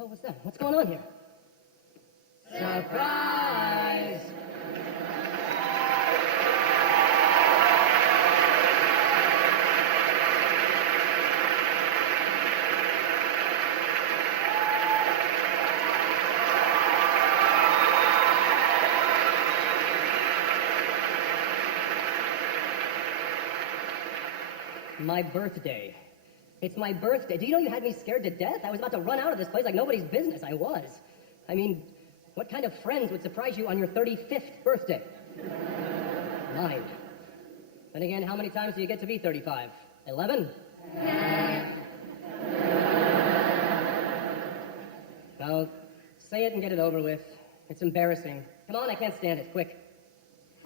hell was that? What's going on here? Surprise! My birthday. It's my birthday. Do you know you had me scared to death? I was about to run out of this place like nobody's business. I was. I mean, what kind of friends would surprise you on your 35th birthday? Mine. Then again, how many times do you get to be 35? 11? Now, say it and get it over with. It's embarrassing. Come on, I can't stand it. Quick.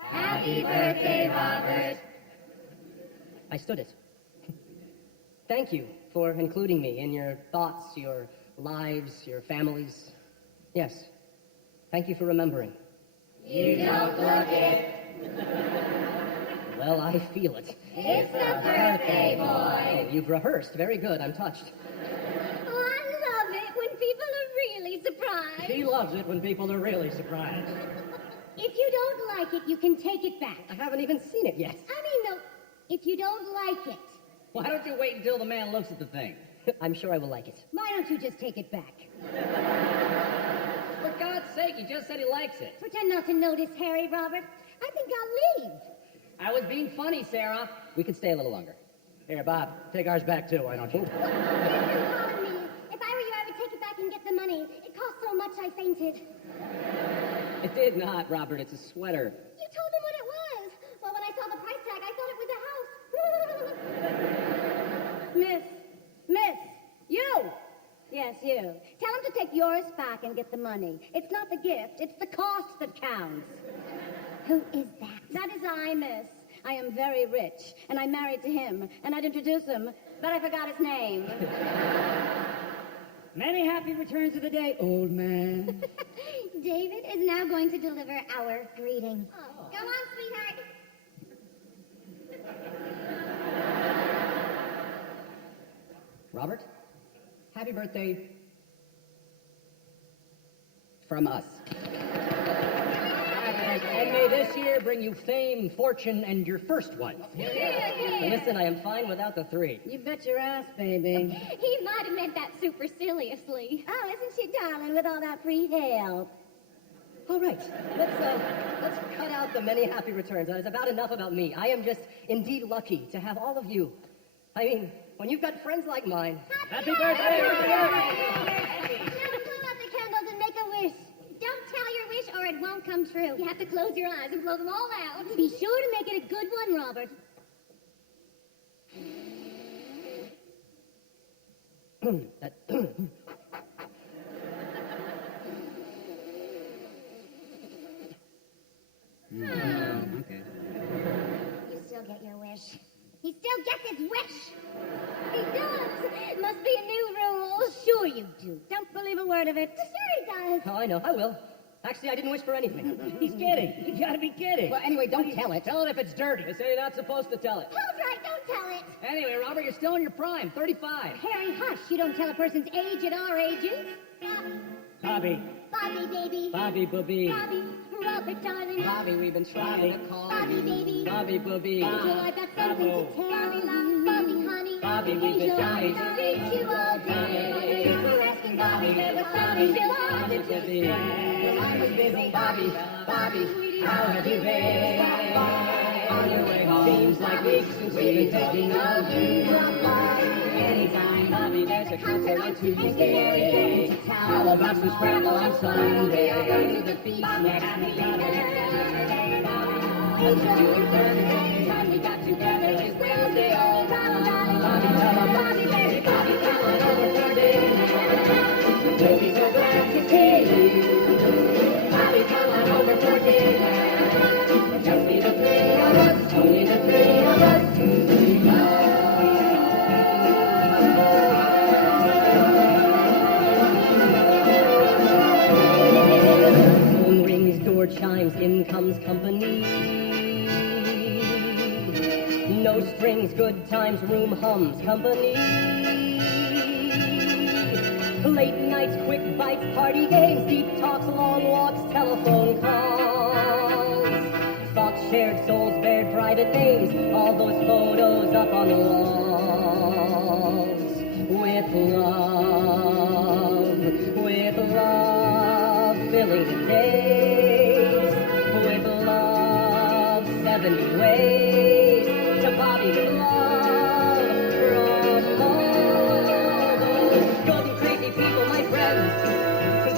Happy birthday, Robert. I stood it. Thank you for including me in your thoughts, your lives, your families. Yes. Thank you for remembering. You don't look it. Well, I feel it. It's the birthday boy. Oh, you've rehearsed. Very good. I'm touched. Oh, I love it when people are really surprised. She loves it when people are really surprised. If you don't like it, you can take it back. I haven't even seen it yet. I mean, though, if you don't like it, Why don't you wait until the man looks at the thing? I'm sure I will like it. why don't you just take it back? For God's sake, he just said he likes it. Pretend not to notice, Harry, Robert. I think I'll leave. I was being funny, Sarah. We could stay a little longer. Here, Bob, take ours back too, why don't you? Listen, calling me. If I were you, I would take it back and get the money. It cost so much I fainted. It did not, Robert. It's a sweater. You told him what it was. Well, when I saw the price tag, I thought it was a house. Miss, you! Yes, you. Tell him to take yours back and get the money. It's not the gift, it's the cost that counts. Who is that? That is I, miss. I am very rich, and I'm married to him, and I'd introduce him, but I forgot his name. Many happy returns of the day, old man. David is now going to deliver our greeting. Oh. Go on, sweetheart. Robert, happy birthday from us. And may this year bring you fame, fortune, and your first wife. Listen, I am fine without the 3. You bet your ass, baby. He might have meant that superciliously. Oh, isn't she darling with all that free help? All right, let's cut out the many happy returns. It's about enough about me. I am just indeed lucky to have all of you. I mean, when you've got friends like mine. Happy birthday! Now blow out the candles and make a wish. Don't tell your wish or it won't come true. You have to close your eyes and blow them all out. Be sure to make it a good one, Robert. Okay. You still get your wish. He still gets his wish. He does. Must be a new rule. Sure you do. Don't believe a word of it. Sure he does. Oh, I know, I will. Actually, I didn't wish for anything. He's kidding. You gotta be kidding. Well, anyway, don't tell it. Tell it if it's dirty. They say you're not supposed to tell it. Hold right, don't tell it. Anyway, Robert, you're still in your prime, 35. Harry, hush. You don't tell a person's age at our ages. Bobby. Bobby, baby. Bobby, booby. Bobby, Robert, darling. Bobby, we've been trying to call Bobby, you. baby. Bobby, booby. Angel, I've got something to tell you. Bobby, honey. Bobby, we've been Angel, trying I've reached you all day. Thanks for asking, Bobby. There was something still on Bobby, to booby. say. I was busy, Bobby. Bobby, how have you been? On your way home. Seems like weeks since we've been thinking of you. Anytime, Bobby, there's a concert on Tuesday. How about some scramble on Sunday? Going to the beach next weekend. Angel, doing Thursday. Time we got together is Wednesday. Oh, Bobby, tell him, Bobby, baby, Bobby, come on over for dinner. We'll be so glad to see you. Bobby, come on over for dinner. Just be the 3 of us, only the 3 of us. Phone rings, door chimes, in comes company. No strings, good times, room hums, company. Late night. nights, quick bites, party games, deep talks, long walks, telephone calls. Thoughts shared, souls bared, private days, all those photos up on the walls. With love filling the days, with love 70 ways to Bobby love from all those good and crazy people, my friends.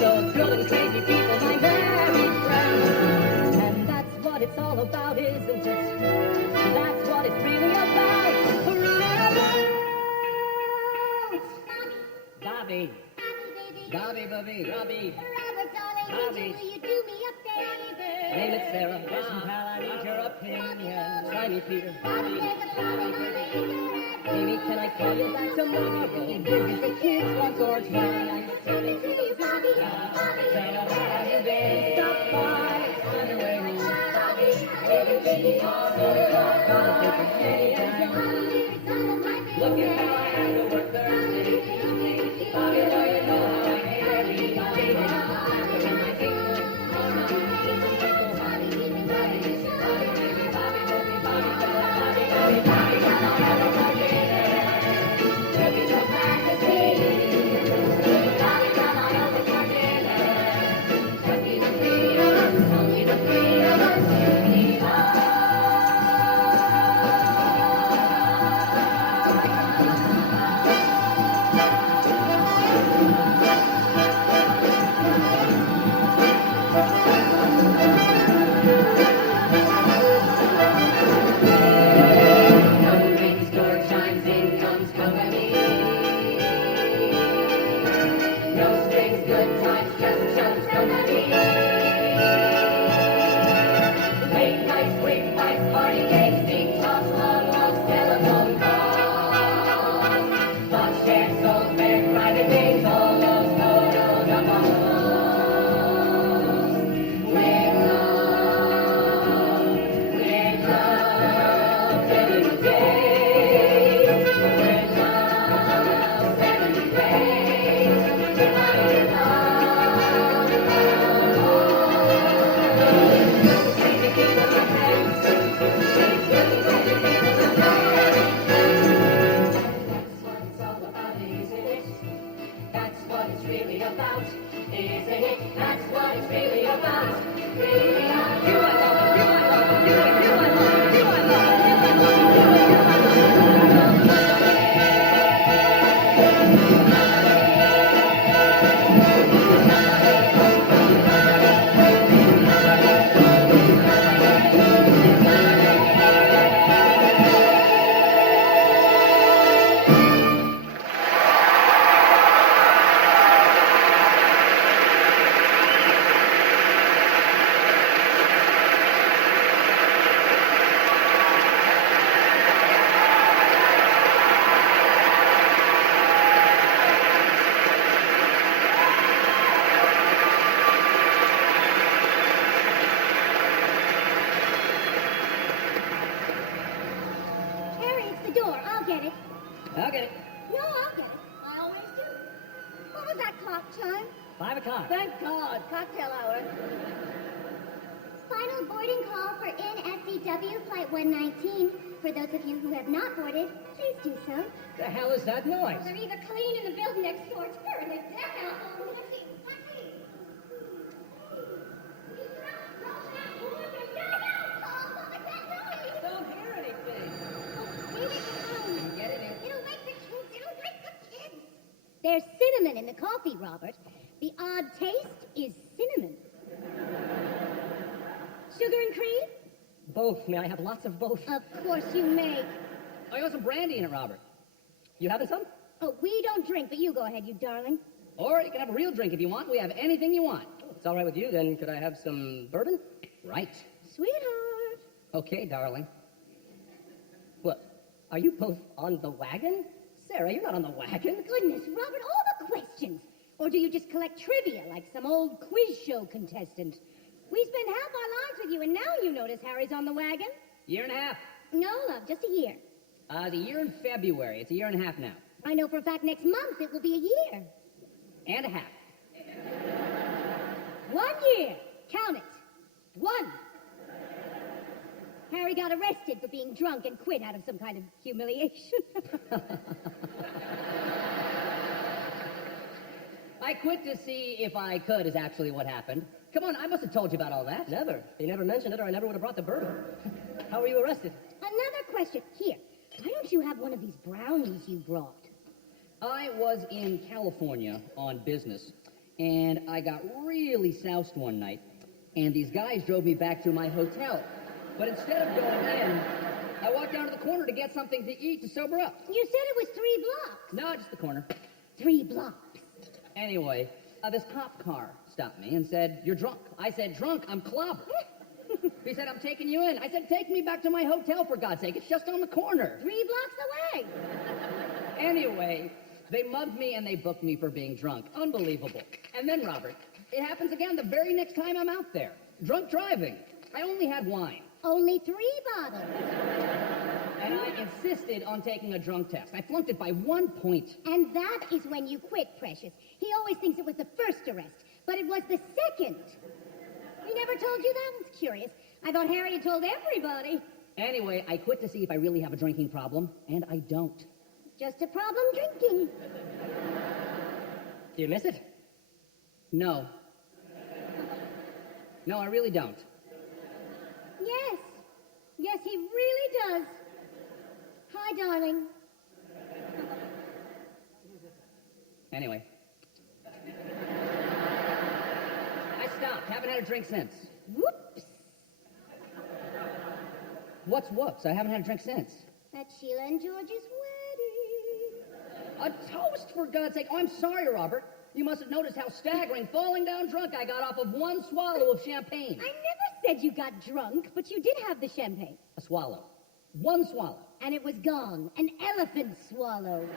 Those good and crazy people, my married friends. And that's what it's all about, isn't it? That's what it's really about. Bobby. Bobby, Bobby, Bobby. Robert, darling, Bobby. will you do me a favor? Name it Sarah. Listen, pal, I need your opinion. Try me, Peter. Bobby. Amy, can I call you back tomorrow? Visit the kids once or twice. Tell me, please, Bobby. Tell me how you been. Stop by. On your way home. Everything's all so dark. Gotta take a chance. Look at how I have to work Thursday evening. Bobby, know you know how I hate every Bobby. I'll get it. No, I'll get it. I always do. What was that clock chime? 5 o'clock. Thank God. Cocktail hour. Final boarding call for NSCW Flight 119. For those of you who have not boarded, please do so. The hell is that noise? They're either cleaning the building next door, tearing it down. Don't hear anything. Get it in. It'll wake the kids. It'll wake the kids. There's cinnamon in the coffee, Robert. The odd taste is cinnamon. Sugar and cream? Both. May I have lots of both? Of course you may. I got some brandy in it, Robert. You having some? Oh, we don't drink, but you go ahead, you darling. Or you can have a real drink if you want. We have anything you want. It's all right with you, then could I have some bourbon? Right. Sweetheart. Okay, darling. What? Are you both on the wagon? Sarah, you're not on the wagon. Goodness, Robert, all the questions. Or do you just collect trivia like some old quiz show contestant? We spent half our lives with you, and now you notice Harry's on the wagon? Year and a half. No, love, just a year. The year in February. It's a year and a half now. I know for a fact next month it will be a year. And a half. 1 year. Count it. 1. Harry got arrested for being drunk and quit out of some kind of humiliation. I quit to see if I could is actually what happened. Come on, I must have told you about all that. Never. You never mentioned it or I never would have brought the bourbon. How were you arrested? Another question. Here, why don't you have one of these brownies you brought? I was in California on business, and I got really soused one night, and these guys drove me back to my hotel. But instead of going in, I walked down to the corner to get something to eat to sober up. You said it was 3 blocks. No, just the corner. 3 blocks. Anyway, this cop car stopped me and said, "You're drunk." I said, "Drunk? I'm clobbered." He said, "I'm taking you in." I said, "Take me back to my hotel, for God's sake. It's just on the corner." 3 blocks away. Anyway, they mugged me and they booked me for being drunk. Unbelievable. And then, Robert, it happens again the very next time I'm out there. Drunk driving. I only had wine. Only 3 bottles. And I insisted on taking a drunk test. I flunked it by 1 point. And that is when you quit, Precious. He always thinks it was the first arrest, but it was the second. He never told you that? It's curious. I thought Harry had told everybody. Anyway, I quit to see if I really have a drinking problem, and I don't. Just a problem drinking. Do you miss it? No. No, I really don't. Yes. Yes, he really does. Hi, darling. Anyway. I stopped. Haven't had a drink since. Whoops. What's whoops? I haven't had a drink since. At Sheila and George's wedding. A toast, for God's sake. Oh, I'm sorry, Robert. You must have noticed how staggering, falling down drunk I got off of 1 swallow of champagne. I never said you got drunk, but you did have the champagne. A swallow. 1 swallow. And it was gone. An elephant swallow.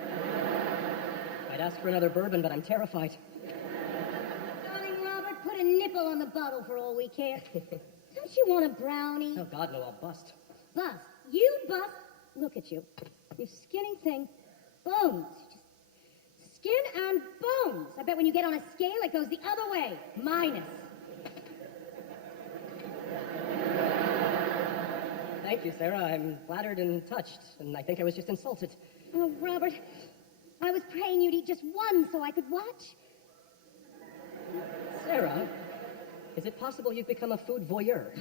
I'd ask for another bourbon, but I'm terrified. Darling Robert, put a nipple on the bottle for all we care. Don't you want a brownie? Oh, God, no, I'll bust. Bust. You bust. Look at you. You skinny thing. Bones. Just skin and bones. I bet when you get on a scale, it goes the other way. Minus. Thank you, Sarah. I'm flattered and touched, and I think I was just insulted. Oh, Robert, I was praying you'd eat just one so I could watch. Sarah, is it possible you've become a food voyeur?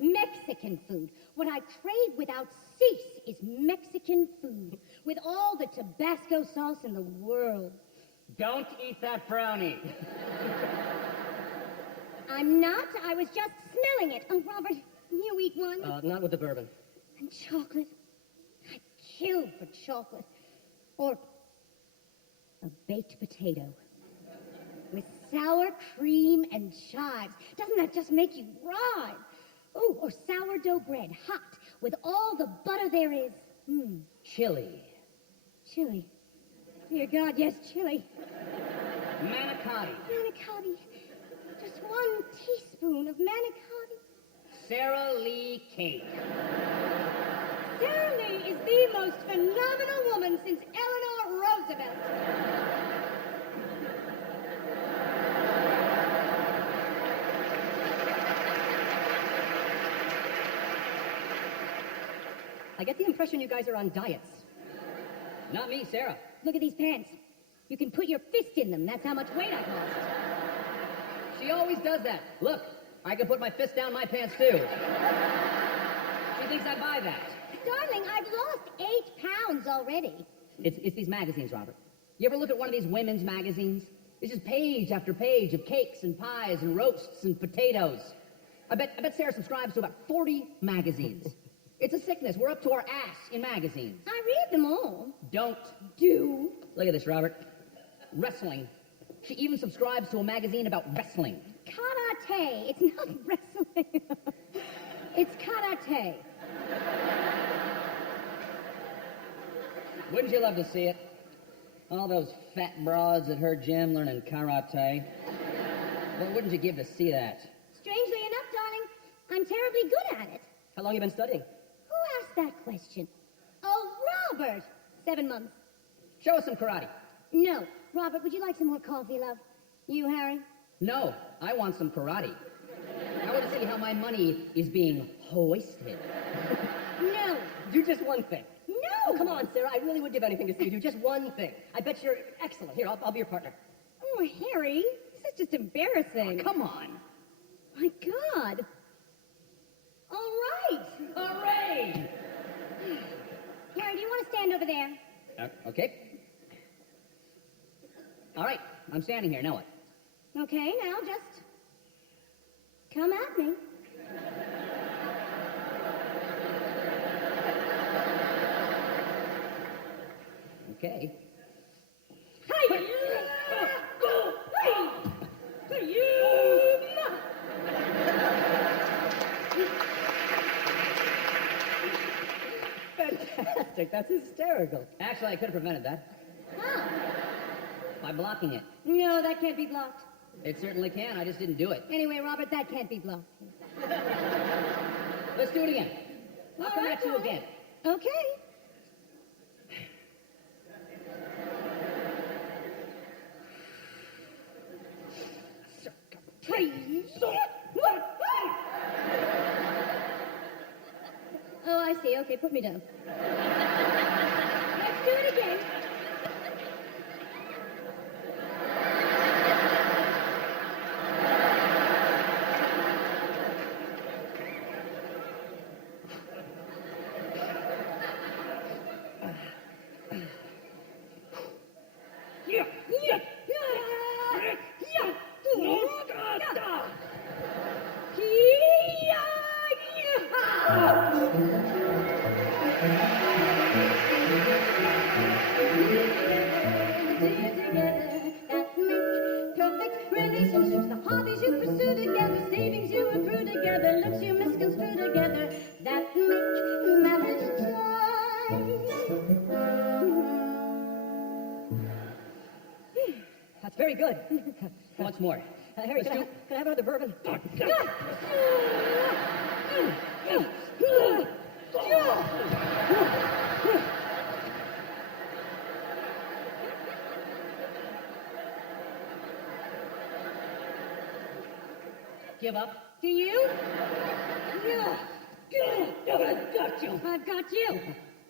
Mexican food. What I crave without cease is Mexican food, with all the Tabasco sauce in the world. Don't eat that brownie. I'm not. I was just smelling it. Oh, Robert, you eat one? Not with the bourbon. And chocolate. I'd kill for chocolate. Or a baked potato. With sour cream and chives. Doesn't that just make you rhyme? Oh, or sourdough bread, hot, with all the butter there is. Chili. Chili. Dear God, yes, chili. Manicotti. Manicotti. Just 1 teaspoon of manicotti. Sara Lee cake. Sara Lee is the most phenomenal woman since Eleanor Roosevelt. I get the impression you guys are on diets. Not me, Sarah. Look at these pants. You can put your fist in them. That's how much weight I lost. She always does that. Look, I can put my fist down my pants, too. She thinks I buy that. Darling, I've lost 8 pounds already. It's these magazines, Robert. You ever look at one of these women's magazines? It's just page after page of cakes and pies and roasts and potatoes. I bet Sarah subscribes to about 40 magazines. It's a sickness. We're up to our ass in magazines. I read them all. Don't. Do? Look at this, Robert. Wrestling. She even subscribes to a magazine about wrestling. Karate. It's not wrestling. It's karate. Wouldn't you love to see it? All those fat broads at her gym learning karate. What wouldn't you give to see that? Strangely enough, darling, I'm terribly good at it. How long you been studying? Who asked that question? Oh, Robert. 7 months. Show us some karate. No. Robert, would you like some more coffee, love? You, Harry? No, I want some karate. I want to see how my money is being hoisted. No. Do just one thing. No. Oh, come on, Sarah. I really would give anything to see you do just one thing. I bet you're excellent. Here, I'll be your partner. Oh, Harry, this is just embarrassing. Oh, come on. My God. All right. Hooray! Harry, do you want to stand over there? Okay. All right, I'm standing here. Now what? Okay, now just come at me. Okay. Hey! Go! Hey! You! Fantastic. That's hysterical. Actually, I could have prevented that How? by blocking it. No, that can't be blocked. It certainly can. I just didn't do it. Anyway, Robert, that can't be blocked. Let's do it again. I'll come at you again. Okay. Oh, I see. Okay, put me down. Let's do it again. Relationships, the hobbies you pursue together, savings you accrue together, looks you misconstrue together, that make marriage That's very good. What's more? Harry, can I have another bourbon? Give up? Do you? I've got you. I've got you.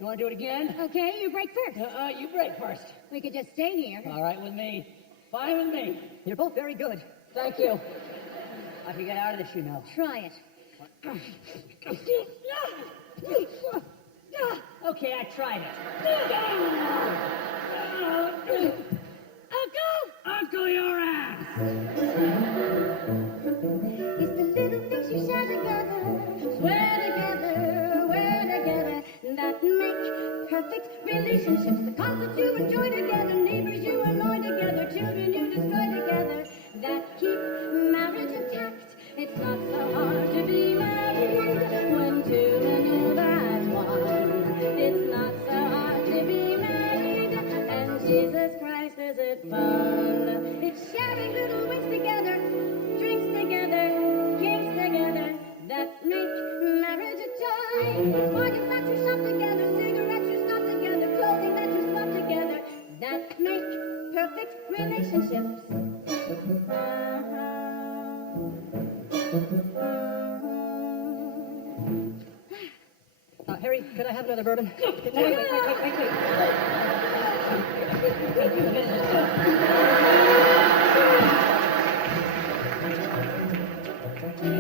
You want to do it again? Okay, you break first. You break first. We could just stay here. All right with me. Fine with me. You're both very good. Thank you. I can get out of this, you know. Try it. Okay, I tried it. Uncle, your ass! It's the little things you share together, swear together, wear together, that make perfect relationships. The concerts you enjoy together, neighbors you annoy together, children you destroy together, that keep marriage intact. It's not so hard to be married when two and over as one. It's not so hard to be married, and Jesus Christ, is it fun? It's sharing little wins together, drinks together, games together, that make marriage a joy. It's bargains that you shop together, cigarettes you stop together, clothing that you swap together, that make perfect relationships. Harry, could I have another bourbon? Wait.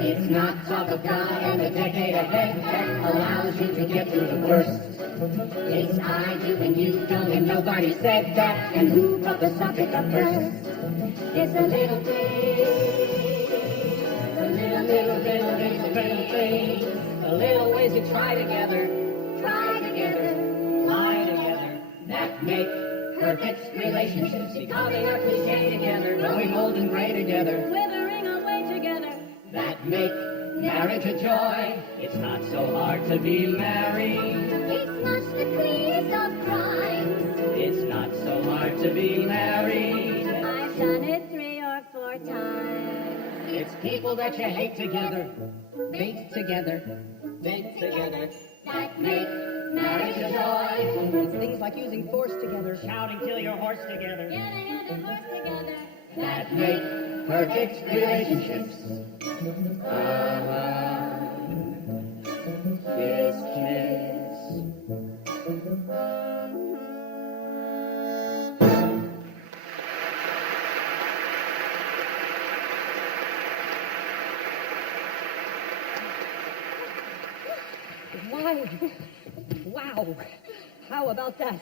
It's not talk of God and the decade ahead that allows you to get through the worst. It's I do and you don't and nobody said that. And who brought the subject up first? It's a little thing, the little things, The little ways we try together, try together, lie together, that make perfect relationships. becoming a cliche together, growing old and gray together, Withering away together, That make marriage a joy. It's not so hard to be married. it's not the cleanest of crimes. It's not so hard to be married. I've done it 3 or 4 times. It's people that you hate together, bait together, Think together, That make marriage a joy. It's things like using force together, shouting kill your horse together, get ahead and horse together. that make perfect relationships. Kiss, kiss. Wow. How about that?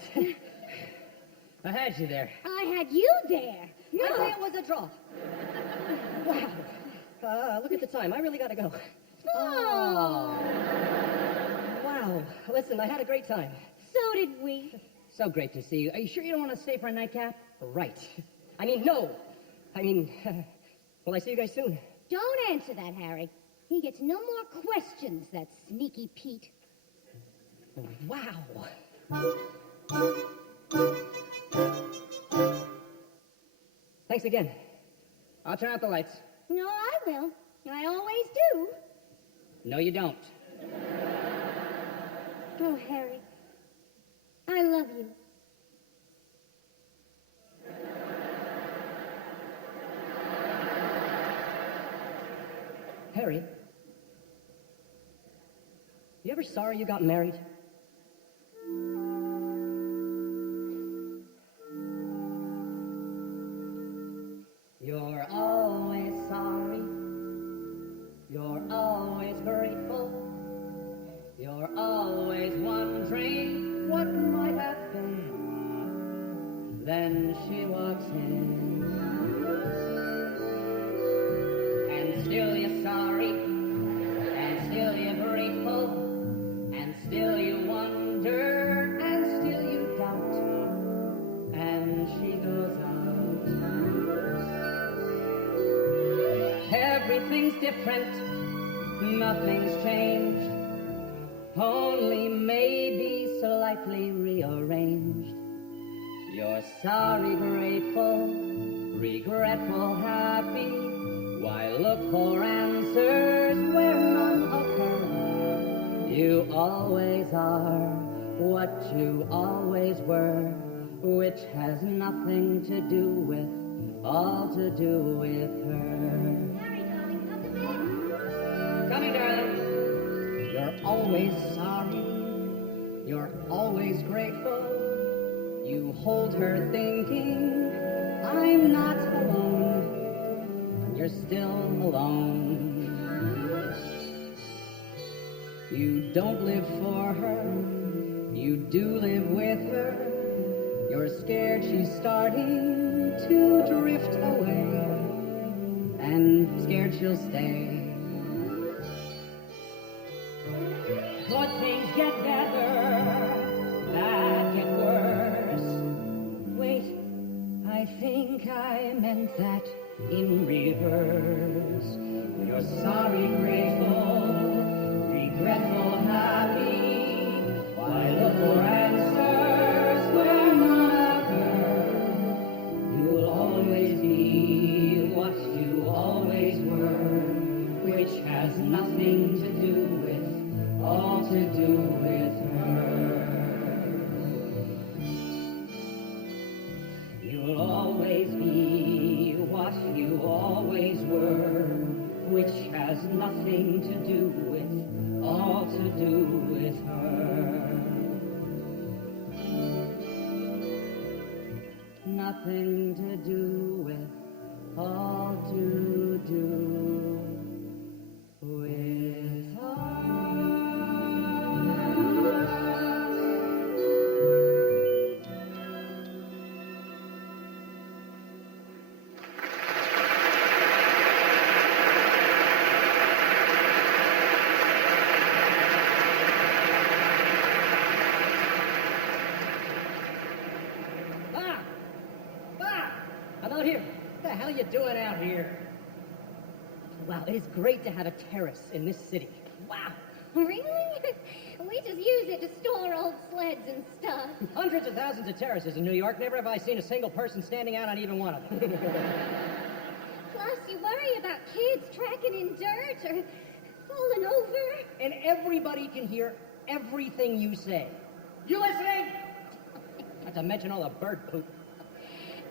I had you there. I had you there. I'd say it was a draw. Wow. Look at the time. I really got to go. Oh. Wow. Listen, I had a great time. So did we. So great to see you. Are you sure you don't want to stay for a nightcap? Right. No. Will I see you guys soon? Don't answer that, Harry. He gets no more questions, that sneaky Pete. Wow. Thanks again. I'll turn out the lights. No, I will. I always do. No, you don't. Oh, Harry. I love you. Harry, you ever sorry you got married? You're always sorry. You're always grateful. You're always wondering what might happen. Then she walks in. And still you're sorry. And still you're grateful. And still you wonder. And still you doubt. And she goes out. Everything's different, nothing's changed, only maybe slightly rearranged. You're sorry, grateful, regretful, happy. Why look for answers where none occur? You always are what you always were, which has nothing to do with, all to do with her. Coming, darling. You're always sorry. You're always grateful. You hold her thinking, I'm not alone. You're still alone. You don't live for her. You do live with her. You're scared she's starting to drift away. And scared she'll stay. Good things get better, bad get worse. Wait, I think I meant that in reverse. You're sorry, grateful, regretful, happy. Why look for answers where none occur? You'll always be what you always were, which has nothing to do with, all to do with her. You'll always be what you always were, which has nothing to do with, all to do with her. Nothing to do with, all to do with her. I'm out here. What the hell are you doing out here? Wow, it is great to have a terrace in this city. Wow. Really? We just use it to store old sleds and stuff. Hundreds of thousands of terraces in New York. Never have I seen a single person standing out on even one of them. Plus, you worry about kids tracking in dirt or falling over. And everybody can hear everything you say. You listening? Not to mention all the bird poop.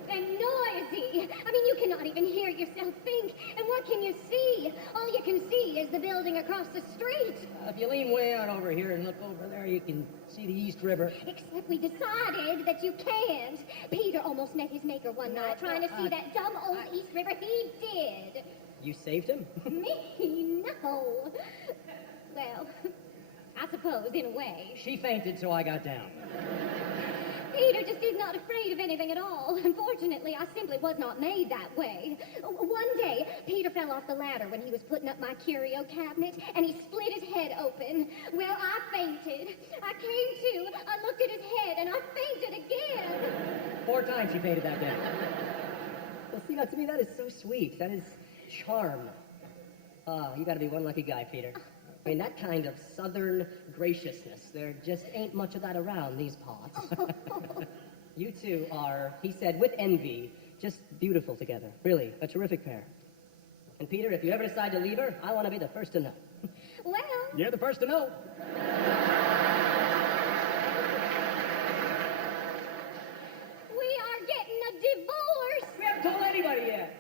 and noisy. I mean, you cannot even hear yourself think. And what can you see? All you can see is the building across the street. If you lean way out over here and look over there, you can see the East River. Except we decided that you can't. Peter almost met his maker one night trying to see that dumb old East River. He did. You saved him? Me? No. Well, I suppose, in a way. She fainted, so I got down. Peter just is not afraid of anything at all. Unfortunately, I simply was not made that way. One day, Peter fell off the ladder when he was putting up my curio cabinet, and he split his head open. Well, I fainted. I came to, I looked at his head, and I fainted again. 4 times she fainted that day. Well, see, now, to me, that is so sweet. That is charm. Oh, you gotta be one lucky guy, Peter. I mean, that kind of southern graciousness, there just ain't much of that around these parts. You two are, he said, with envy, just beautiful together. Really, a terrific pair. And Peter, if you ever decide to leave her, I want to be the first to know. Well, You're the first to know. we are getting a divorce. We haven't told anybody yet.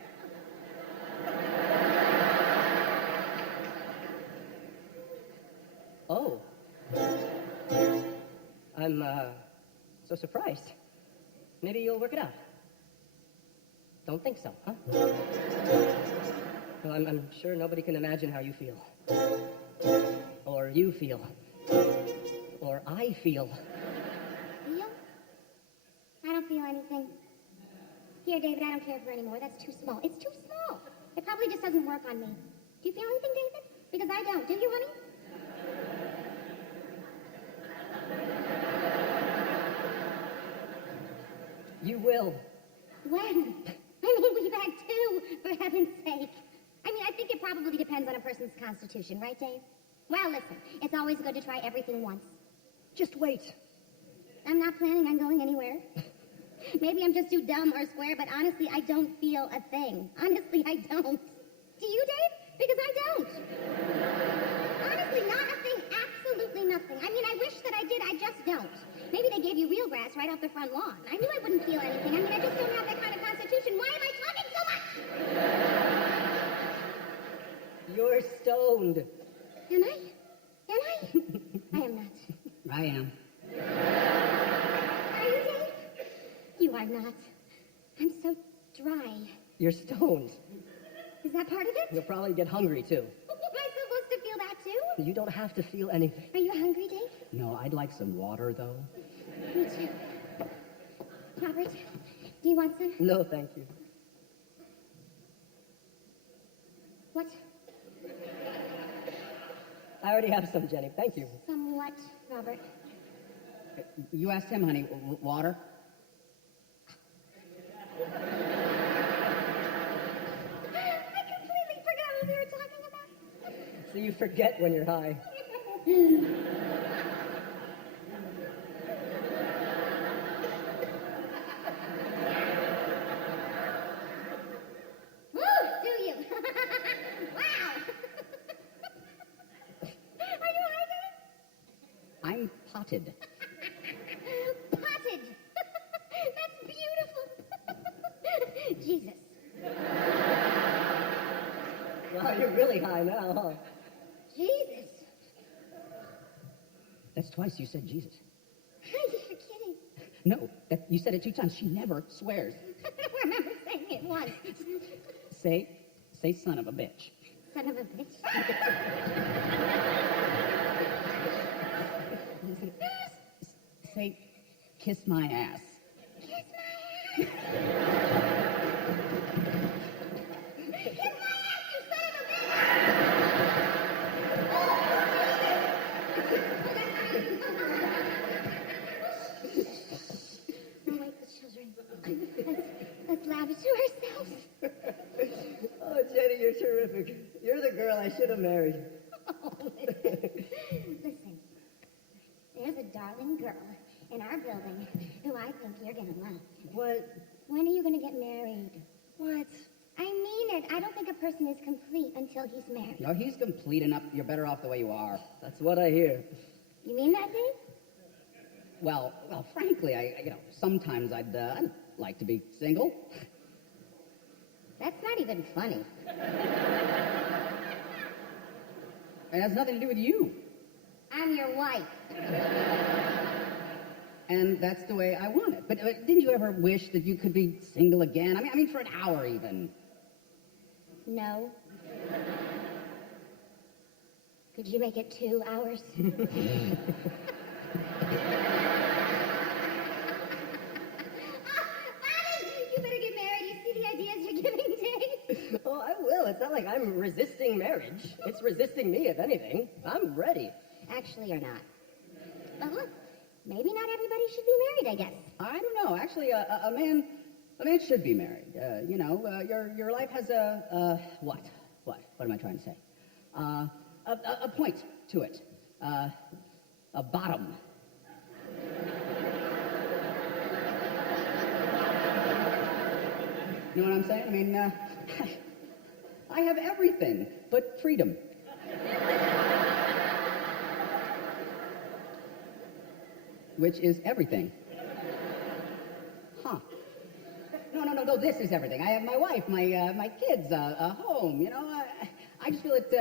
Oh. I'm, so surprised. Maybe you'll work it out. Don't think so, huh? Well, I'm sure nobody can imagine how you feel. Or you feel. Or I feel. Feel? I don't feel anything. Here, David, I don't care for anymore. That's too small. It's too small. It probably just doesn't work on me. Do you feel anything, David? Because I don't. Do you, honey? You will. When? I mean, we've had 2, for heaven's sake. I mean, I think it probably depends on a person's constitution, right, Dave? Well, listen, it's always good to try everything once. Just wait. I'm not planning on going anywhere. Maybe I'm just too dumb or square, but honestly, I don't feel a thing. Honestly, I don't. Do you, Dave? Because I don't. Honestly, not a thing, absolutely nothing. I mean, I wish that I did, I just don't. Maybe they gave you real grass right off the front lawn. I knew I wouldn't feel anything. I mean, I just don't have that kind of constitution. Why am I talking so much? You're stoned. Am I? Am I? I am not. I am. Are you, Dave? You are not. I'm so dry. You're stoned. Is that part of it? You'll probably get hungry, too. Am I supposed to feel that too? You don't have to feel anything. Are you hungry, Dave? No, I'd like some water, though. Me too. Robert, do you want some? No, thank you. What? I already have some, Jenny. Thank you. Some what, Robert? You asked him, honey, water? I completely forgot what we were talking about. So you forget when you're high. Woo, do you? Wow. Are you high, Dave? I'm potted. Potted. That's beautiful. Jesus. Wow, you're really high now, huh? Jesus. That's twice you said Jesus. You're kidding. No, you said it 2 times. She never swears. I don't remember saying it once. Say son of a bitch. Son of a bitch. Say kiss my ass. Kiss my ass. Kiss my ass, you son of a bitch. Don't wake the children. Let's laugh to ourselves. Oh, Jenny, you're terrific. You're the girl I should have married. Oh, listen, there's a darling girl in our building who I think you're gonna love. What? When are you gonna get married? What? I mean it. I don't think a person is complete until he's married. No, he's complete enough. You're better off the way you are. That's what I hear. You mean that, Dave? Well, frankly, sometimes I'd like to be single. That's not even funny. It has nothing to do with you. I'm your wife. And that's the way I want it. But didn't you ever wish that you could be single again? I mean, for an hour even. No. Could you make it 2 hours? You better get married. You see the ideas you're giving Dave? Oh, I will. It's not like I'm resisting marriage. It's resisting me, if anything. I'm ready. Actually, you're not. But look, maybe not everybody should be married, I guess. I don't know. Actually, a man should be married. Your life has what? What am I trying to say? A point to it. A bottom. You know what I'm saying? I mean, I have everything but freedom. Which is everything. Huh. No, this is everything. I have my wife, my kids, a home, you know. I just feel that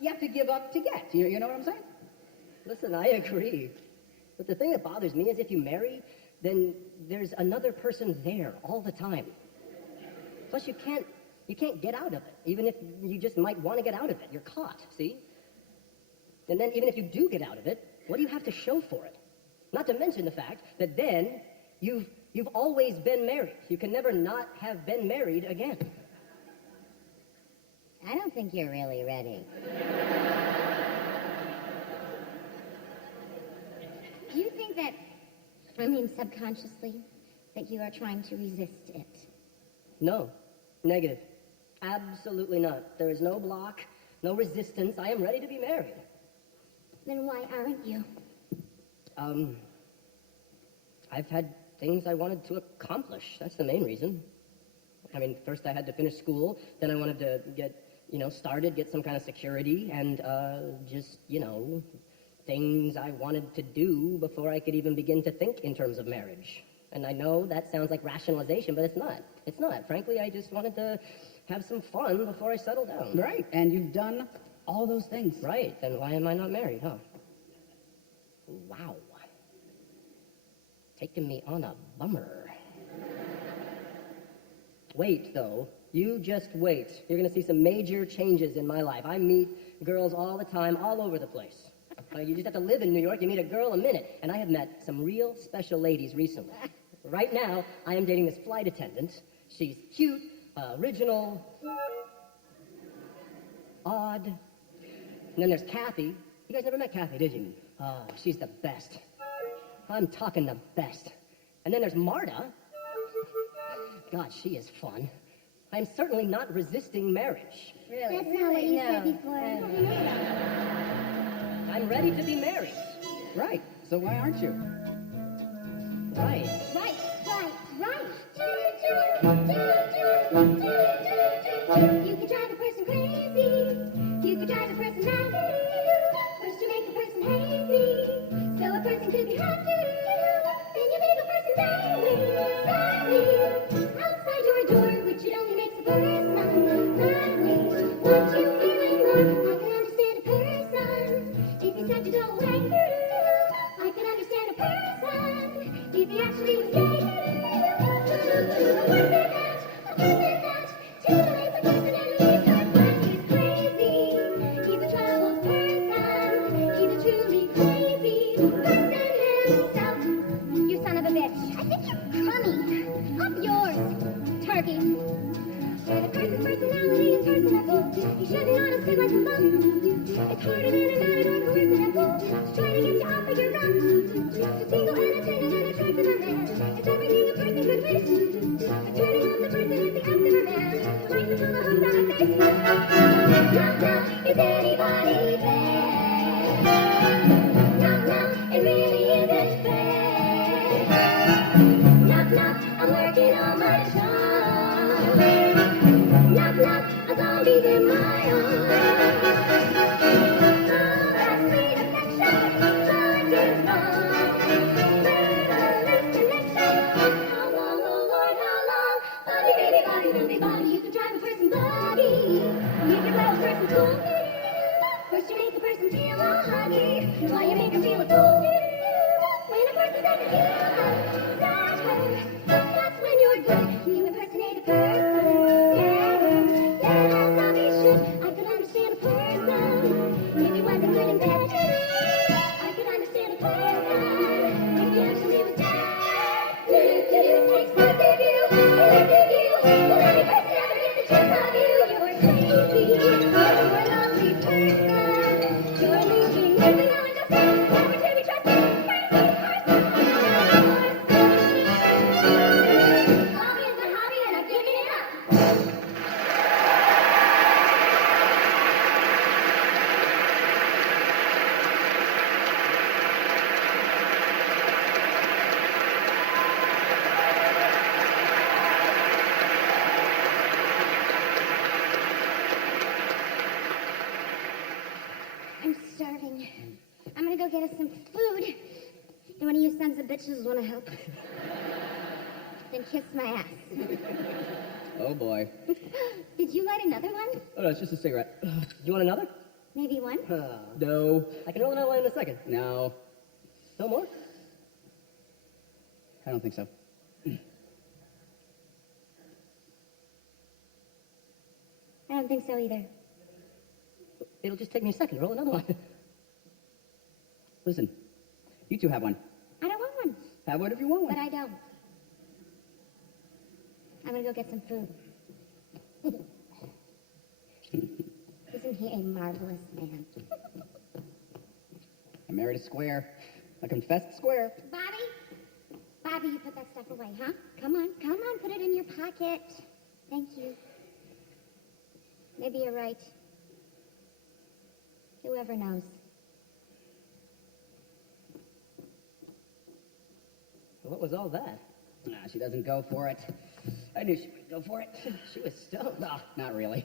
you have to give up to get. You know what I'm saying? Listen, I agree. But the thing that bothers me is if you marry, then there's another person there all the time. Plus, you can't get out of it. Even if you just might want to get out of it, you're caught, see? And then even if you do get out of it, what do you have to show for it? Not to mention the fact that then you've always been married. You can never not have been married again. I don't think you're really ready. Do you think that, subconsciously, that you are trying to resist it? No. Negative. Absolutely not. There is no block, no resistance. I am ready to be married. Then why aren't you? I've had things I wanted to accomplish. That's the main reason. I mean, first I had to finish school, then I wanted to get, started, get some kind of security, and just, things I wanted to do before I could even begin to think in terms of marriage. And I know that sounds like rationalization, but it's not. It's not. Frankly, I just wanted to have some fun before I settle down. Right, and you've done all those things. Right, then why am I not married, huh? Wow. Taking me on a bummer. Wait, though. You just wait. You're going to see some major changes in my life. I meet girls all the time, all over the place. You just have to live in New York. You meet a girl a minute. And I have met some real special ladies recently. Right now, I am dating this flight attendant. She's cute, original, odd. And then there's Kathy. You guys never met Kathy, did you? She's the best. I'm talking the best. And then there's Marta. God, she is fun. I'm certainly not resisting marriage. Really? That's not what you said before. I'm ready to be married. Right, so why aren't you? Right. Right. You could drive a person crazy. You could drive a person mad. First you make a person hazy. So a person could be happy. Then you make a person sadly. Outside your door, which it only makes a person lively. What you feeling more? I can understand a person. If you said you don't like I can understand a person. If he actually was gay. You shouldn't honestly like a bum. It's harder than a night or worse than a bull. To try to get you off of your rump. To single unattended and attractive a man. It's everything a person could wish. Turning on the person is the act of a man. Like to pull the hooks out of face. Knock, knock, is anybody there? Knock, knock, it really isn't fair. Knock, knock, I'm working on my charm. Knock, knock, a zombie's in my arms. Oh, that sweet affection, blood is wrong. Where the loose connection? How long doggy. Why you make her feel a fool? When a person's at the heel, that's when you're good. You impersonate a person. Yeah, as I should. I could understand a person if he wasn't good in bed. I could understand a person if he actually was dead. Expressive you, elective you. Will any person ever get the gist of you? You're crazy. You're a lovely person. You're leaking. Maybe now and just never to be trusted. Crazy person. Hobby is my hobby and I'm giving it up. I'm starving. I'm gonna go get us some food. And one of you sons of bitches wanna help? Then kiss my ass. Oh, boy. Did you light another one? Oh, no, it's just a cigarette. You want another? Maybe one? No. I can roll another one in a second. No. No more? I don't think so. I don't think so either. It'll just take me a second to roll another one. Listen, you two have one. I don't want one, Have one if you want but one. I don't. I'm gonna go get some food. Isn't he a marvelous man? I married a square. A confessed square. Bobby, you put that stuff away, huh? Come on, put it in your pocket. Thank you. Maybe you're right. Whoever knows. What was all that? Nah, she doesn't go for it. I knew she would go for it. She was stoned. No, not really.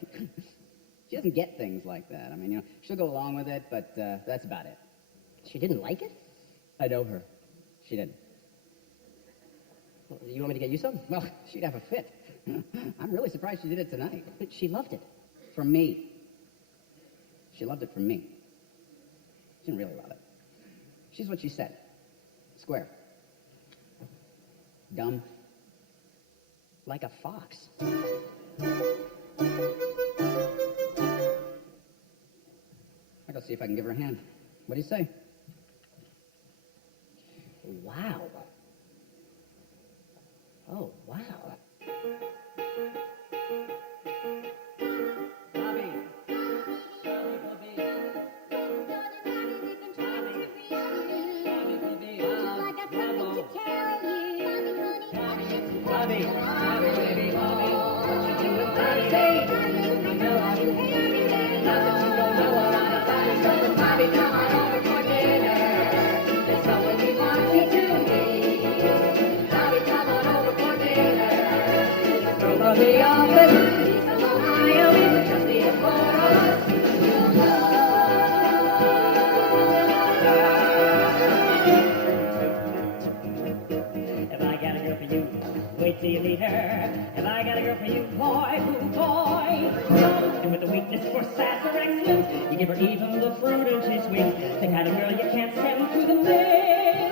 She doesn't get things like that. I mean, you know, she'll go along with it, but that's about it. She didn't like it? I know her. She didn't. Well, you want me to get you some? Well, she'd have a fit. I'm really surprised she did it tonight. But she loved it. From me. She loved it from me. She didn't really love it. She's what she said. Square. Dumb. Like a fox. I'll go see if I can give her a hand. What do you say? Wow. Oh, wow. Bobby. Bobby, Bobby. Bobby, Bobby, baby, Bobby. What you doing, Bobby? You know how you hate me. Not that you don't know about a Bobby, so Bobby, come on over for dinner. There's someone we want you to meet. Bobby, come on over for dinner. From the office, he's from Ohio, we would just be the four of us. If I got a girl for you, wait till you meet her. If I got a girl for you, boy, ooh, boy. And with a weakness for sass or excellence, you give her even the fruit and she's sweet. The kind of girl you can't send through the mail.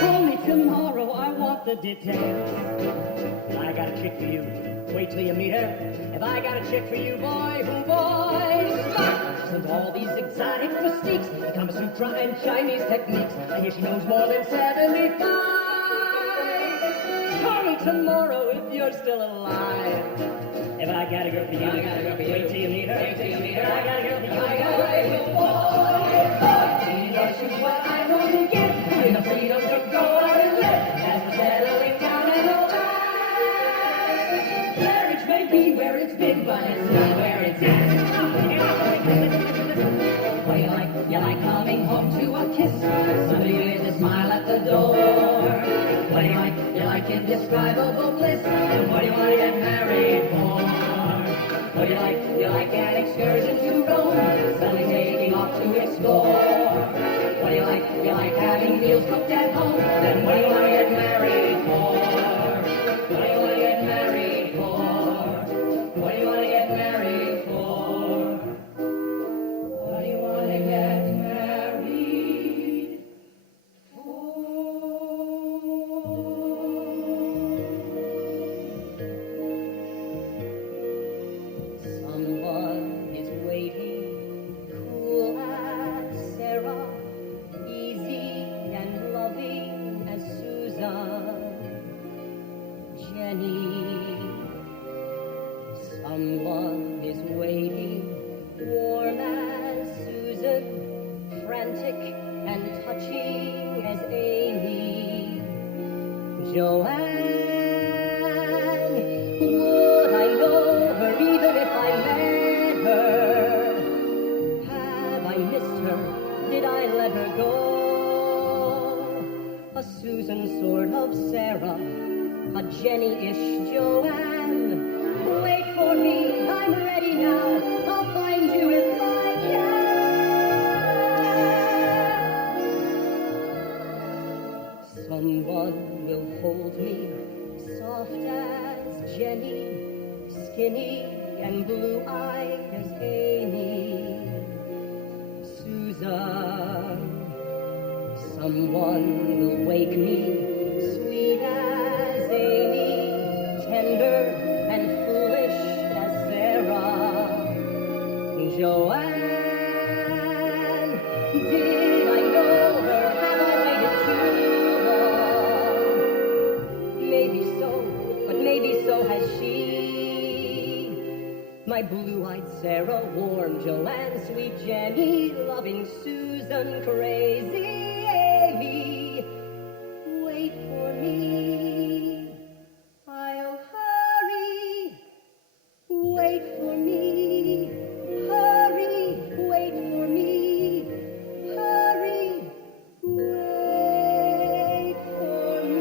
Call me tomorrow, I want the details. If I got a chick for you, wait till you meet her. If I got a chick for you, boy, ooh, boy. And all these exotic mystiques, the Kama Sutra and Chinese techniques. I hear she knows more than 75. Call me tomorrow if you're still alive. If I got a girl for you, wait till you meet her. Wait till you meet her. I got a girl for you, you know she's what I want to get. Having the freedom to go out and live. As we're settling down and all that. Marriage may be where it's been, but it's not where it's at. What do you like? You like coming home to a kiss? Somebody with a smile at the door. What do you like? You like indescribable bliss. And what do you want to get married for? What do you like? You like an excursion to Rome. Suddenly taking off to explore. What do you like? You like having meals cooked at home. Then what do you want to get married for? What do you want to get married for? What do you want to get married for? What do you want to get married for? Sarah, a Jenny-ish Joanne. Wait for me, I'm ready now. I'll find you if I can. Someone will hold me, soft as Jenny, skinny and blue-eyed as Amy. Susan, someone will wake me, sweet as Amy, tender and foolish as Sarah. Joanne, did I know her? Have I waited too long? Maybe so, but maybe so has she. My blue-eyed Sarah, warm Joanne, sweet Jenny, loving Susan, crazy Amy. Wait for me, I'll hurry. Wait for me, hurry. Wait for me, hurry. Wait for me.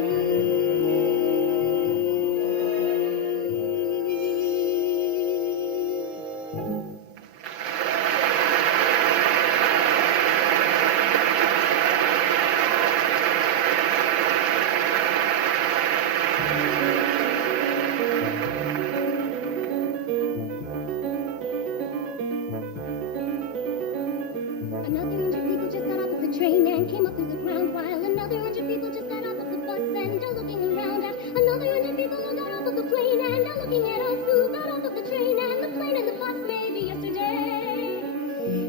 Another 100 people just got off of the train and came up through the ground, while another 100 people just got off of the bus and are looking around at another 100 people who got off of the plane and are looking at us who got off of the train and the plane and the bus maybe yesterday.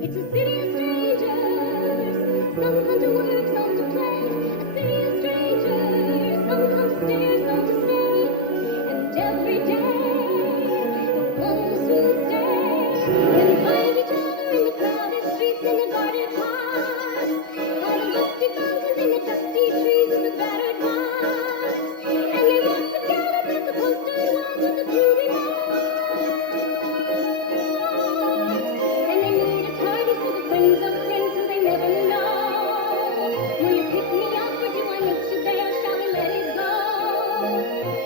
It's a city of strangers, some come to work, some to play. A city of strangers, some come to stare, some to stay. And every day, the ones who stay can find each other in the crowded streets, in the guarded parks, by the musty fountains, in the dusty trees, in the battered parks. And they walk together past the posted walls of the brooding and they meet at parties with the friends of friends who they never know. Will you pick me up or do I meet you there? Shall we let it go?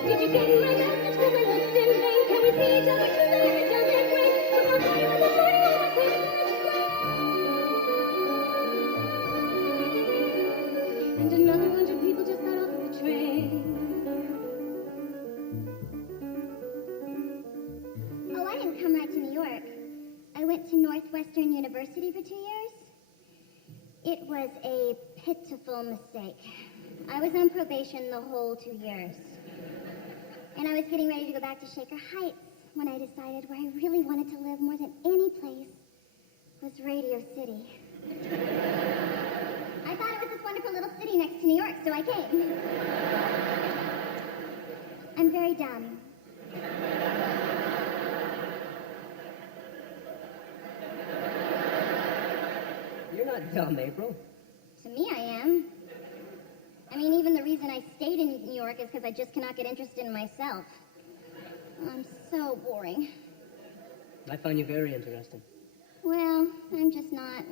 Did you get my message? 'Cause I looked in vain. Can we see each other today? Does it rain? Come on, party on the party on the party. And another 100 people just got off of the train. Oh, I didn't come right to New York. I went to Northwestern University for 2 years. It was a pitiful mistake. I was on probation the whole 2 years. And I was getting ready to go back to Shaker Heights when I decided where I really wanted to live more than any place was Radio City. I thought it was this wonderful little city next to New York, so I came. I'm very dumb. You're not dumb, April. To me, I am. I mean, even the reason I stayed in New York is because I just cannot get interested in myself. I'm so boring. I find you very interesting. Well, I'm just not.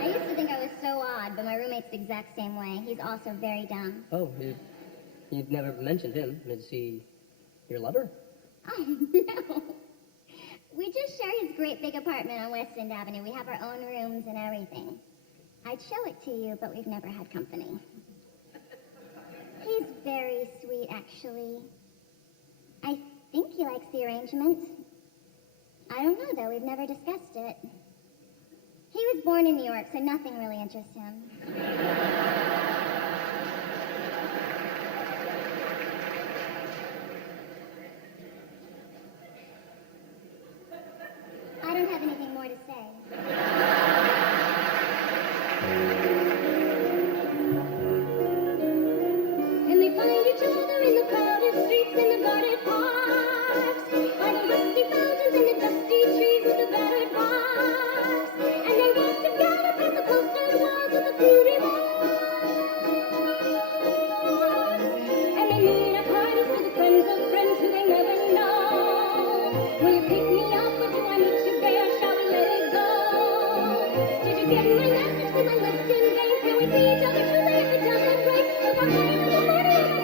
I used to think I was so odd, but my roommate's the exact same way. He's also very dumb. Oh, you'd never mentioned him. Is he your lover? Oh, no. We just share his great big apartment on West End Avenue. We have our own rooms and everything. I'd show it to you, but we've never had company. He's very sweet, actually. I think he likes the arrangement. I don't know, though. We've never discussed it. He was born in New York, so nothing really interests him. I don't have anything more to say. And they find each other in the crowded streets, in the guarded parks, by the rusty fountains, in the dusty trees, in the battered parks. And they walk together past the posted walls of the broody walls. And they meet at parties with the friends of friends who they never know. Will you pick me up or do I meet you there? Shall we let it go? Did you get my message? 'Cause I looked in vain. Can we see each other today? If it doesn't rain, look, I'm high on the party on the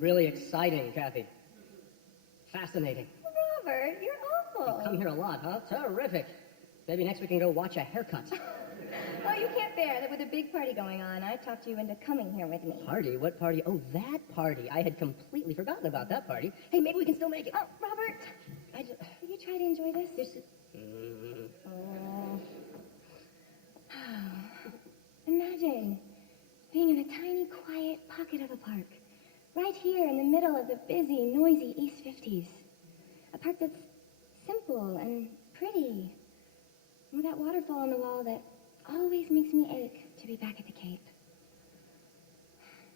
really exciting, Kathy. Fascinating. Robert, you're awful. You come here a lot, huh? Terrific. Maybe next we can go watch a haircut. Oh, you can't bear that with a big party going on, I talked you into coming here with me. Party? What party? Oh, that party. I had completely forgotten about that party. Hey, maybe we can still make it. Oh, Robert, will you try to enjoy this? Oh. Imagine being in a tiny, quiet pocket of a park, right here in the middle of the busy, noisy East 50s. A park that's simple and pretty, with that waterfall on the wall that always makes me ache to be back at the Cape.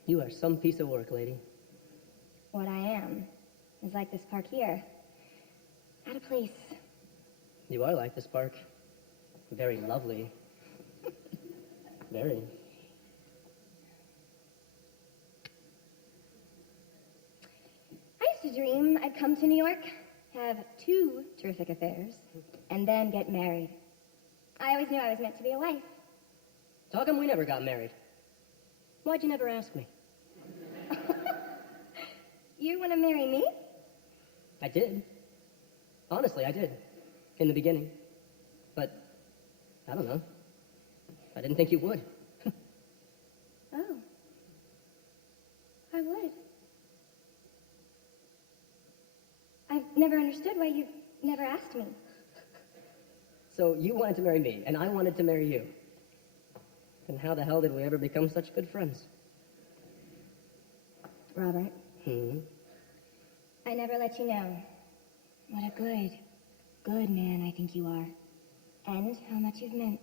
You are some piece of work, lady. What I am is like this park here, out of place. You are like this park. Very lovely. Very. I used to dream I'd come to New York, have 2 terrific affairs, and then get married. I always knew I was meant to be a wife. How come we never got married? Why'd you never ask me? You want to marry me? I did. Honestly, I did. In the beginning. But, I don't know. I didn't think you would. Oh. I would. I've never understood why you never asked me. So you wanted to marry me, and I wanted to marry you. And how the hell did we ever become such good friends? Robert, Hmm? I never let you know what a good, good man I think you are. And how much you've meant.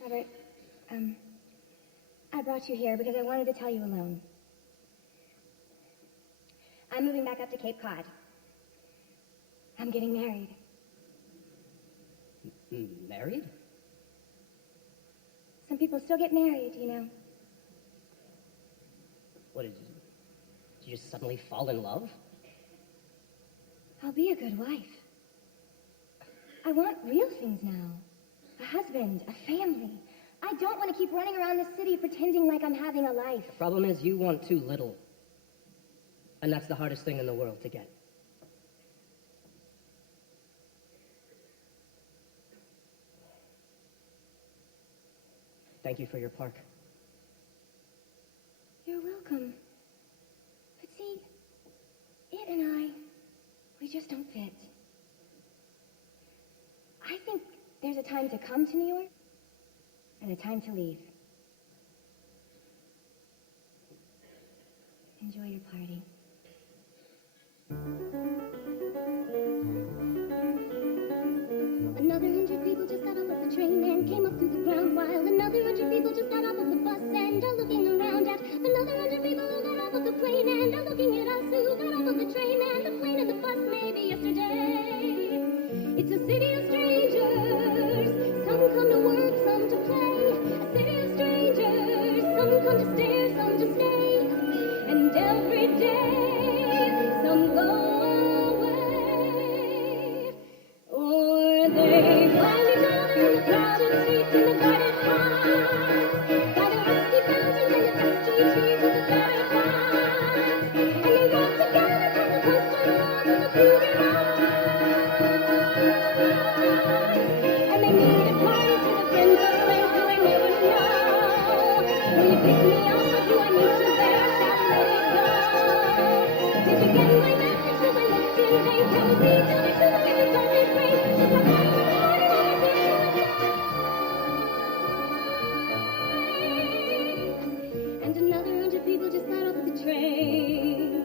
Robert, I brought you here because I wanted to tell you alone. I'm moving back up to Cape Cod. I'm getting married. Married? Some people still get married, you know. What did you just suddenly fall in love? I'll be a good wife. I want real things now. A husband, a family. I don't want to keep running around the city pretending like I'm having a life. The problem is you want too little. And that's the hardest thing in the world to get. Thank you for your park. You're welcome. But see, it and we just don't fit. I think there's a time to come to New York and a time to leave. Enjoy your party. Another 100 people just got off of the train and came up through the ground, while another 100 people just got off of the bus and are looking around at another 100 people who got off of the plane and are looking at us who got off of the train and the plane and the bus maybe yesterday. It's a city of strangers. Some come to work, some to play. A city of strangers. Some come to stare, some to stay. And every day, some go away. Or they find each other in the crowded streets in the guarded parks, by the rusty fountains and the dusty trees with the battered bars. And they walk together past the postal walls and the brooding eyes. And they meet at parties with a friends or friends who I never know. Will you pick me up or do I need to there? Shall I let it go? Did you get my message? Cause I looked in vain. Cozy, tell me truth, I never don't refrain. Just my mind is hard and I and another 100 people just got off the train.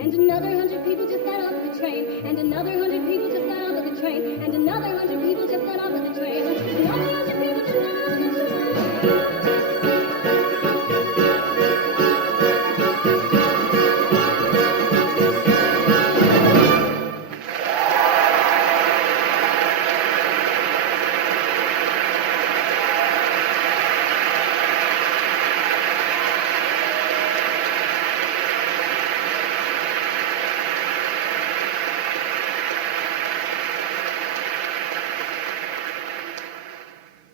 And another 100 people just got off the train. And another 100 people just got off of the train. And another 100 people just got off of the train. Another 100 people just got off of the train.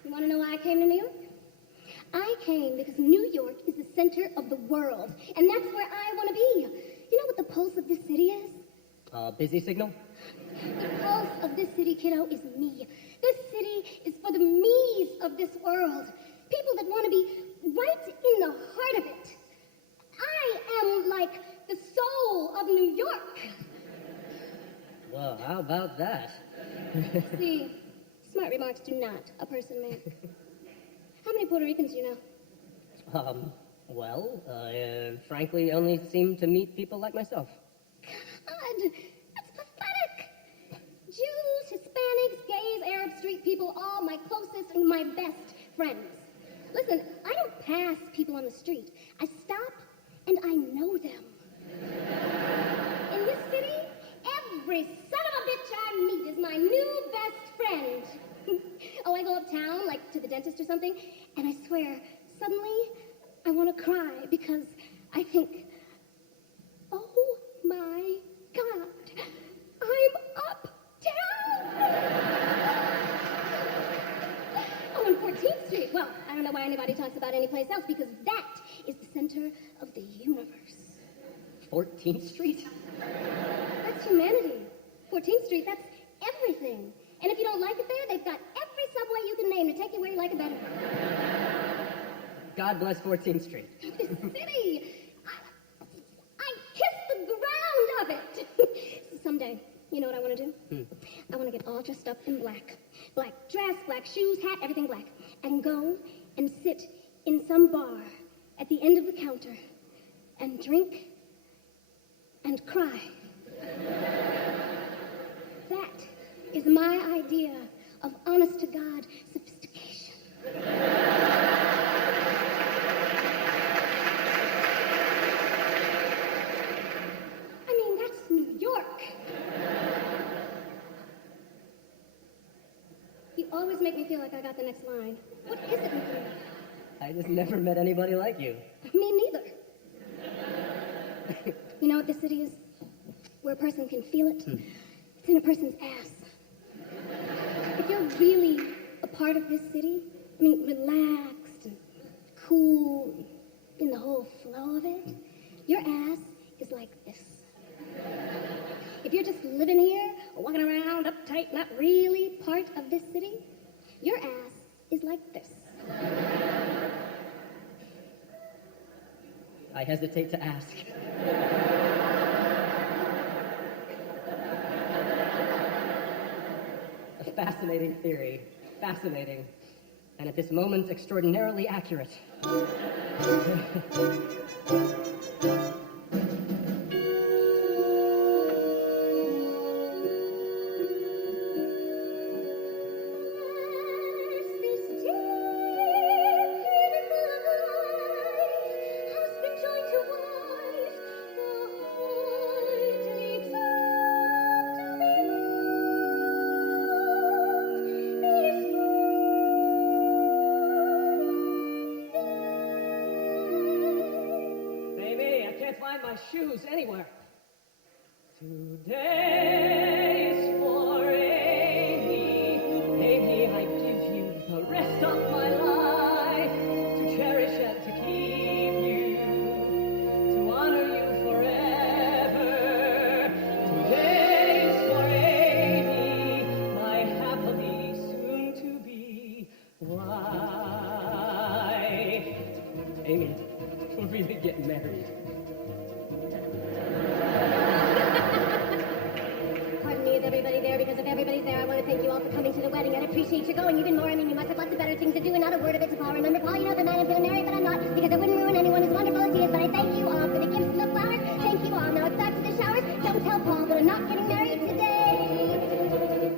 You want to know why I came to New York? I came because New York is the center of the world, and that's where I want to be. You know what the pulse of this city is? Busy signal? The pulse of this city, kiddo, is me. This city is for the me's of this world. People that want to be right in the heart of it. I am like the soul of New York. Well, how about that? See, smart remarks do not a person make. How many Puerto Ricans do you know? Well, I frankly only seem to meet people like myself. God, that's pathetic. Jews, Hispanics, gays, Arab street people, all my closest and my best friends. Listen, I don't pass people on the street. I stop and I know them. In this city, every son of a bitch I meet is my new best friend. Oh, I go uptown, like to the dentist or something, and I swear, suddenly I want to cry because I think, oh my God, I'm uptown. Oh, and 14th Street. Well, I don't know why anybody talks about any place else because that is the center of the universe. 14th Street? That's humanity. 14th Street, that's everything. And if you don't like it there, they've got every subway you can name to take you where you like it better. God bless 14th Street. This city, I kiss the ground of it. Someday, you know what I want to do? I want to get all dressed up in black. Black dress, black shoes, hat, everything black. And go and sit in some bar at the end of the counter and drink and cry. That is my idea of honest-to-God sophistication. I mean, that's New York. You always make me feel like I got the next line. What is it with you? I just never met anybody like you. Me neither. You know what this city is? Where a person can feel it? It's in a person's ass. If you're really a part of this city, I mean, relaxed and cool, in the whole flow of it, your ass is like this. If you're just living here, walking around uptight, not really part of this city, your ass is like this. I hesitate to ask. A fascinating theory. Fascinating. And at this moment, extraordinarily accurate. Shoes anywhere. Today is for Amy. Amy, I give you the rest of my life to cherish and to keep you, to honor you forever. Today is for Amy, my happily soon to be wife. Amy, we'll really get married. Everybody there, because if everybody's there, I want to thank you all for coming to the wedding. I'd appreciate you going even more. I mean, you must have lots of better things to do, and not a word of it to Paul. Remember, Paul, you know the man I'm going to marry, but I'm not, because I wouldn't ruin anyone as wonderful as he is. But I thank you all for the gifts and the flowers. Thank you all. Now it's back to the showers. Don't tell Paul that I'm not getting married today.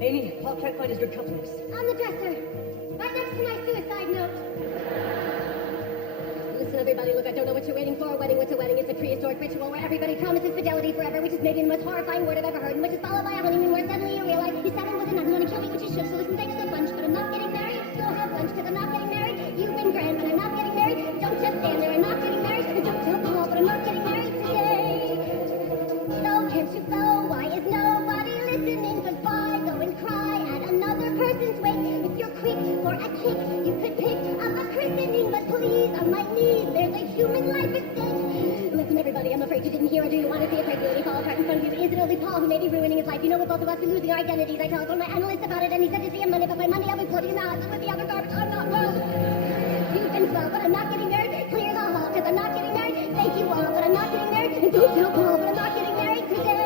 Amy, Paul can't find his good cufflinks. On the dresser. Right next to my suicide note. Listen, everybody, look, I don't know what you're waiting for. A wedding, what's a wedding? It's a prehistoric ritual where everybody promises fidelity forever, which is maybe the most horrifying word I've ever heard, and which is followed by a honeymoon where suddenly you realize you sat in with another, gonna kill me, which you should, so listen, thanks so much, but I'm not getting married. Go have lunch, because I'm not getting married. You've been grand, but I'm not getting married. Don't just stand there, I'm not getting married. And don't tell Paul, but I'm not getting married today. So can't you flow? Why is nobody listening? Goodbye, go and cry at another person's wake. If you're quick for a kick, you could pick up a christening, but please, on my knees, there's a human life at stake. Listen, everybody, I'm afraid you didn't hear, or do you want to see a crazy lady fall apart in front of you? Is it only Paul who may be ruining his life? You know, we're both of us are losing our identities. I telephoned my analyst about it, and he said to see him Monday, but by Monday I'll be floating out with the other garbage. I'm not well. You've been swell, but I'm not getting married. Clear the hall, because I'm not getting married. Thank you all, but I'm not getting married. And don't tell Paul, but I'm not getting married today.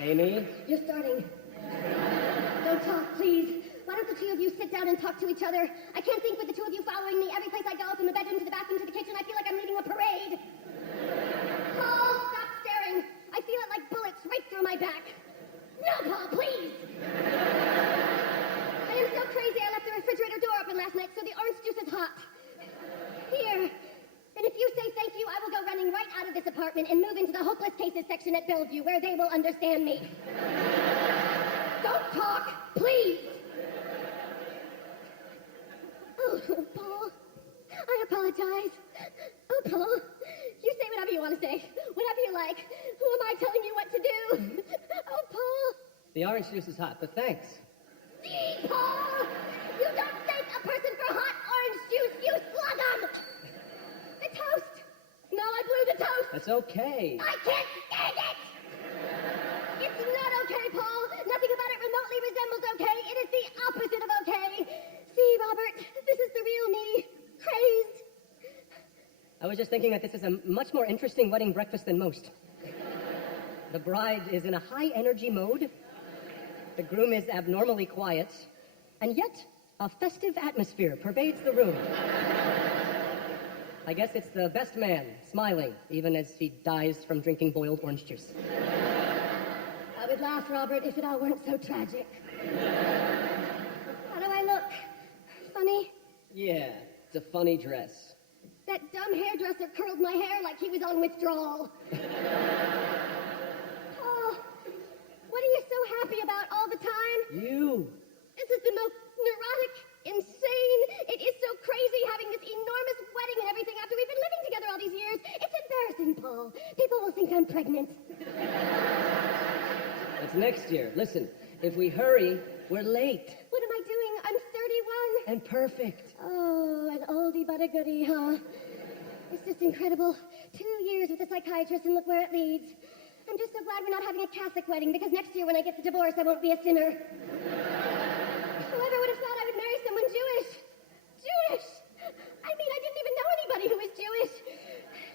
Amy? You're starting. Don't talk, please. Why don't the two of you sit down and talk to each other? I can't think with the two of you following me every place I go, from the bedroom to the bathroom to the kitchen. I feel like I'm leading a parade. Paul, stop staring. I feel it like bullets right through my back. No, Paul, please. I am so crazy I left the refrigerator door open last night, so the orange juice is hot. Here. And if you say thank you, I will go running right out of this apartment and move into the hopeless cases section at Bellevue, where they will understand me. Don't talk, please. Oh, Paul, I apologize. Oh, Paul, you say whatever you want to say, whatever you like. Who am I telling you what to do? Oh, Paul. The orange juice is hot, but thanks. See, Paul, you don't thank a person for hot orange juice, you slugum. The toast. No, I blew the toast. That's okay. I can't stand it. It's not okay, Paul. Nothing about it remotely resembles okay. It is the opposite of okay. See, Robert, this is the real me. Crazed. I was just thinking that this is a much more interesting wedding breakfast than most. The bride is in a high-energy mode. The groom is abnormally quiet. And yet, a festive atmosphere pervades the room. I guess it's the best man, smiling, even as he dies from drinking boiled orange juice. I would laugh, Robert, if it all weren't so tragic. How do I look? Funny? Yeah, it's a funny dress. That dumb hairdresser curled my hair like he was on withdrawal. Paul, what are you so happy about all the time? You. This is the most neurotic, insane. It is so crazy having this enormous wedding and everything after we've been living together all these years. It's embarrassing, Paul. People will think I'm pregnant. It's next year. Listen, if we hurry, we're late. What am I doing? I'm 31. And perfect. Oh, an oldie but a goodie, huh? It's just incredible. 2 years with a psychiatrist and look where it leads. I'm just so glad we're not having a Catholic wedding, because next year when I get the divorce, I won't be a sinner. Whoever would have thought I would marry someone Jewish? Jewish! I mean, I didn't even know anybody who was Jewish.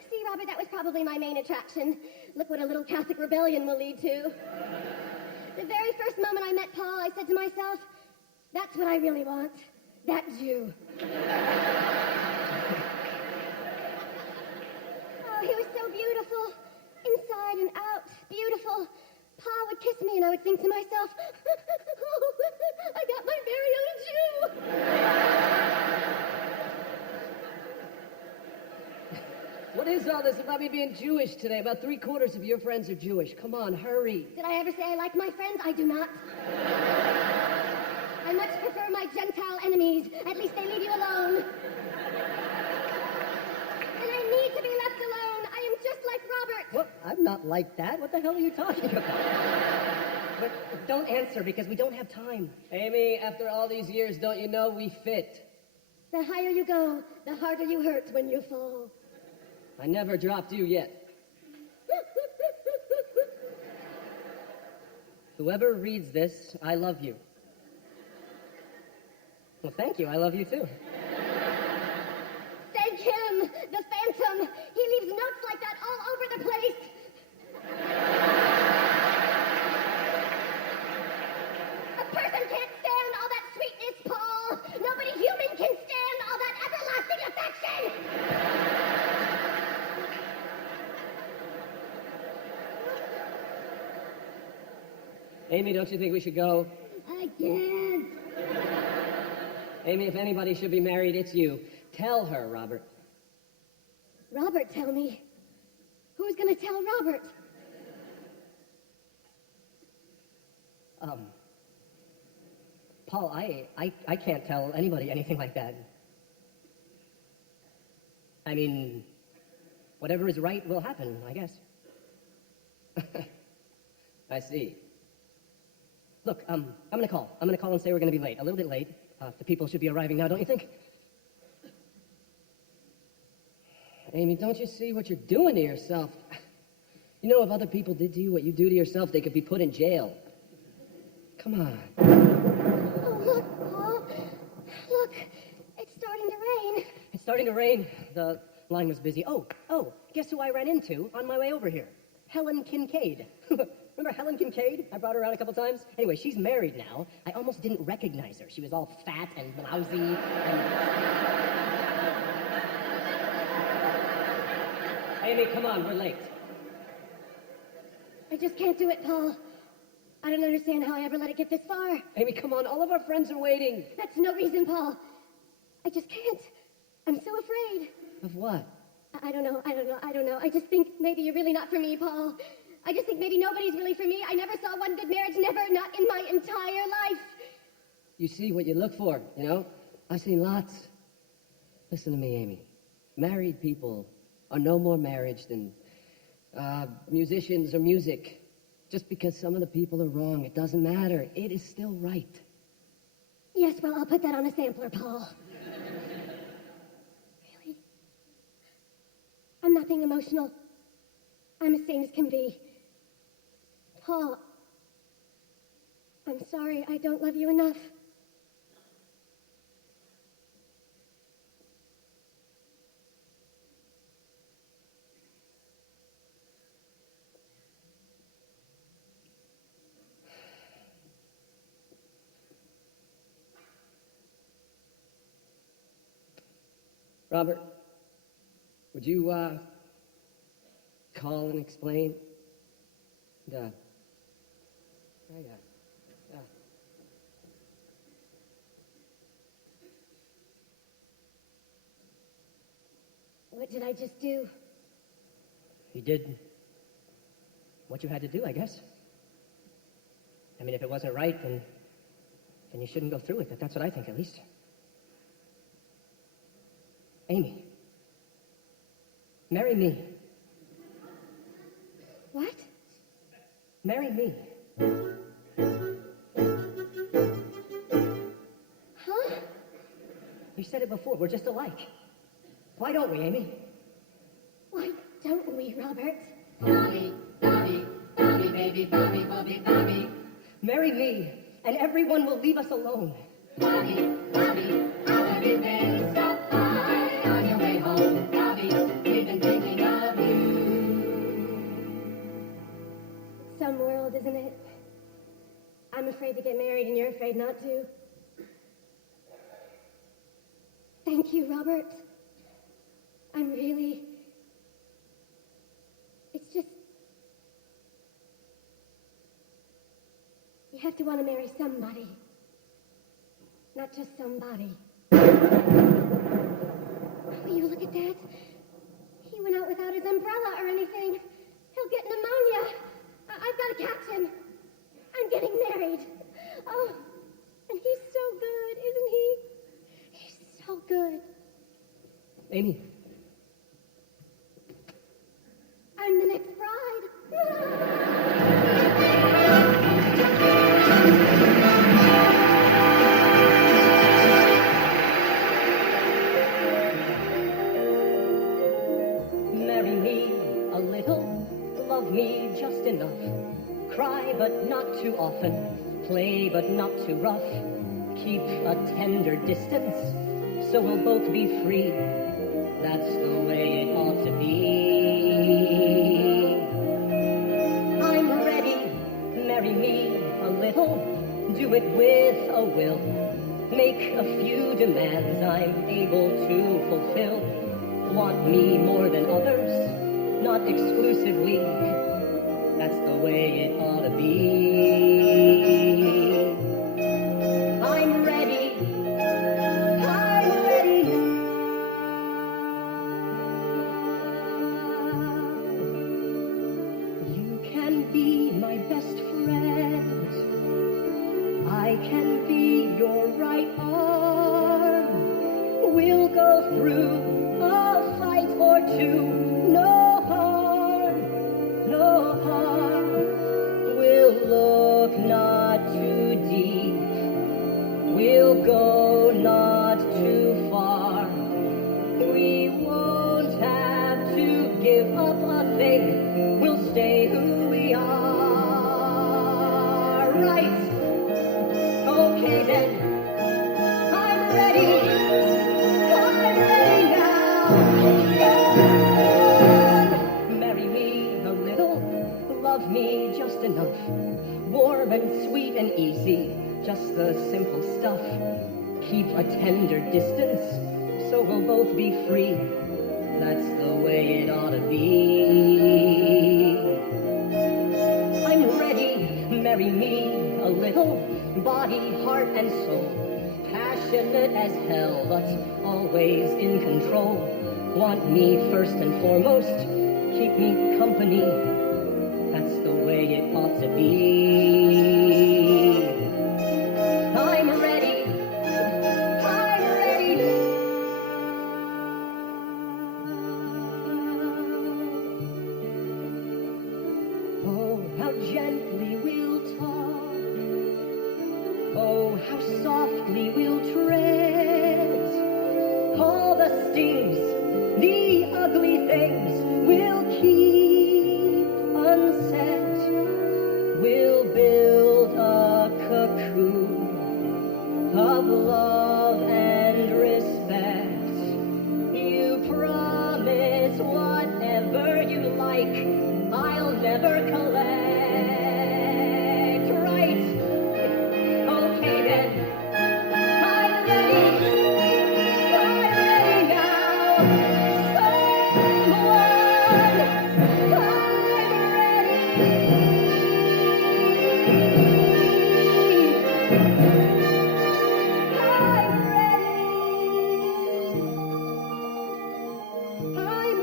See, Robert, that was probably my main attraction. Look what a little Catholic rebellion will lead to. The very first moment I met Paul, I said to myself, that's what I really want. That Jew. Oh, he was so beautiful. Inside and out. Beautiful. Pa would kiss me and I would think to myself, oh, I got my very own Jew. What is all this about me being Jewish today? About 3/4 of your friends are Jewish. Come on, hurry. Did I ever say I like my friends? I do not. I much prefer my Gentile enemies. At least they leave you alone. And I need to be left alone. I am just like Robert. What? I'm not like that. What the hell are you talking about? But don't answer because we don't have time. Amy, after all these years, don't you know we fit? The higher you go, the harder you hurt when you fall. I never dropped you yet. Whoever reads this, I love you. Well, thank you. I love you too. Thank him, the Phantom. He leaves notes like that all over the place. A person can't stand all that sweetness, Paul. Nobody human can stand all that everlasting affection. Amy, don't you think we should go? I can't. Amy, if anybody should be married, it's you. Tell her, Robert. Robert, tell me. Who's gonna tell Robert? Paul, I can't tell anybody anything like that. I mean, whatever is right will happen, I guess. I see. Look, I'm gonna call. I'm gonna call and say we're gonna be late. A little bit late. The people should be arriving now, don't you think? Amy, don't you see what you're doing to yourself? You know, if other people did to you what you do to yourself, they could be put in jail. Come on. Oh, look, Paul. Look, it's starting to rain. It's starting to rain. The line was busy. Oh, guess who I ran into on my way over here? Helen Kincaid. Remember Helen Kincaid? I brought her around a couple times. Anyway, she's married now. I almost didn't recognize her. She was all fat and blousy and... Amy, come on, we're late. I just can't do it, Paul. I don't understand how I ever let it get this far. Amy, come on, all of our friends are waiting. That's no reason, Paul. I just can't. I'm so afraid. Of what? I don't know. I just think maybe you're really not for me, Paul. I just think maybe nobody's really for me. I never saw one good marriage, never, not in my entire life. You see what you look for, you know? I've seen lots. Listen to me, Amy. Married people are no more marriage than musicians or music. Just because some of the people are wrong, it doesn't matter. It is still right. Yes, well, I'll put that on a sampler, Paul. Really? I'm not being emotional. I'm as sane as can be. Paul, I'm sorry I don't love you enough. Robert, would you, call and explain? What did I just do? You did what you had to do, I guess. I mean, if it wasn't right, then you shouldn't go through with it. That's what I think, at least. Amy, marry me. What? Marry me. Huh? You said it before. We're just alike. Why don't we, Amy? Why don't we, Robert? Bobby, Bobby, Bobby, baby, Bobby, Bobby, Bobby. Marry me, and everyone will leave us alone. Bobby, Bobby, Bobby, baby, stop by on your way home. Bobby, we've been thinking of you. Some world, isn't it? I'm afraid to get married and you're afraid not to. Thank you, Robert. It's just... You have to want to marry somebody. Not just somebody. Will you look at that? He went out without his umbrella or anything. He'll get pneumonia. I've got to catch him. I'm getting married. Oh, and he's so good, isn't he? He's so good. Amy. I'm the next bride. Marry me a little, love me just enough. Cry but not too often, play but not too rough. Keep a tender distance, so we'll both be free. That's the way it ought to be. I'm ready, marry me a little, do it with a will. Make a few demands I'm able to fulfill. Want me more than others, not exclusively. That's the way it ought to be. I'm ready. I'm ready now. You can be my best friend. I can be your right arm. We'll go through a fight or two. No harm, no harm. We'll look not too deep. We'll go not too far. We won't have to give up a thing. We'll stay who we are. Right. Okay then. I'm ready. I'm ready now. Marry me a little, love me just enough. Warm and sweet and easy, just the simple stuff. Keep a tender distance, so we'll both be free. That's the way it ought to be. I'm ready, marry me a little, body, heart, and soul. Passionate as hell, but always in control. Want me first and foremost, keep me company. That's the way it ought to be. I'm ready. I'm ready now. Oh, how gently we'll talk. Oh, how softly we'll tread. All the stings, the ugly things we'll keep unsaid. We'll build a cocoon of love and respect. You promise whatever you like, I'll never collect. Right? Okay then. I'm ready. I'm ready now. Someone. I'm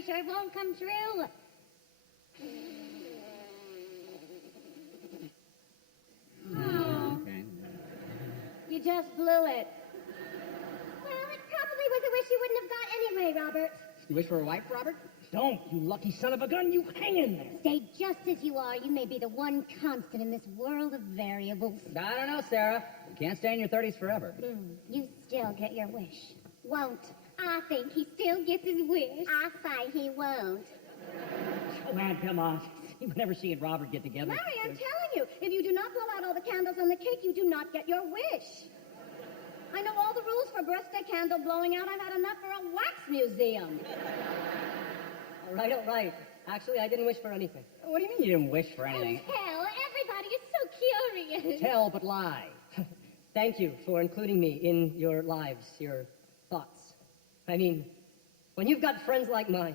wish or it won't come true. Oh, Okay. you just blew it. Well, it probably was a wish you wouldn't have got anyway, Robert. You wish for a wife, Robert? Don't, you lucky son of a gun. You hang in there. Stay just as you are. You may be the one constant in this world of variables. I don't know, Sarah. You can't stay in your 30s forever. You still get your wish. Won't. I think he still gets his wish. I say he won't. Oh, man, come on. You never see and Robert get together. Larry, I'm telling you, if you do not blow out all the candles on the cake, you do not get your wish. I know all the rules for birthday candle blowing out. I've had enough for a wax museum. All right. Actually, I didn't wish for anything. What do you mean you didn't wish for anything? Hell, everybody is so curious. Tell but lie. Thank you for including me in your lives, your thoughts. I mean, when you've got friends like mine.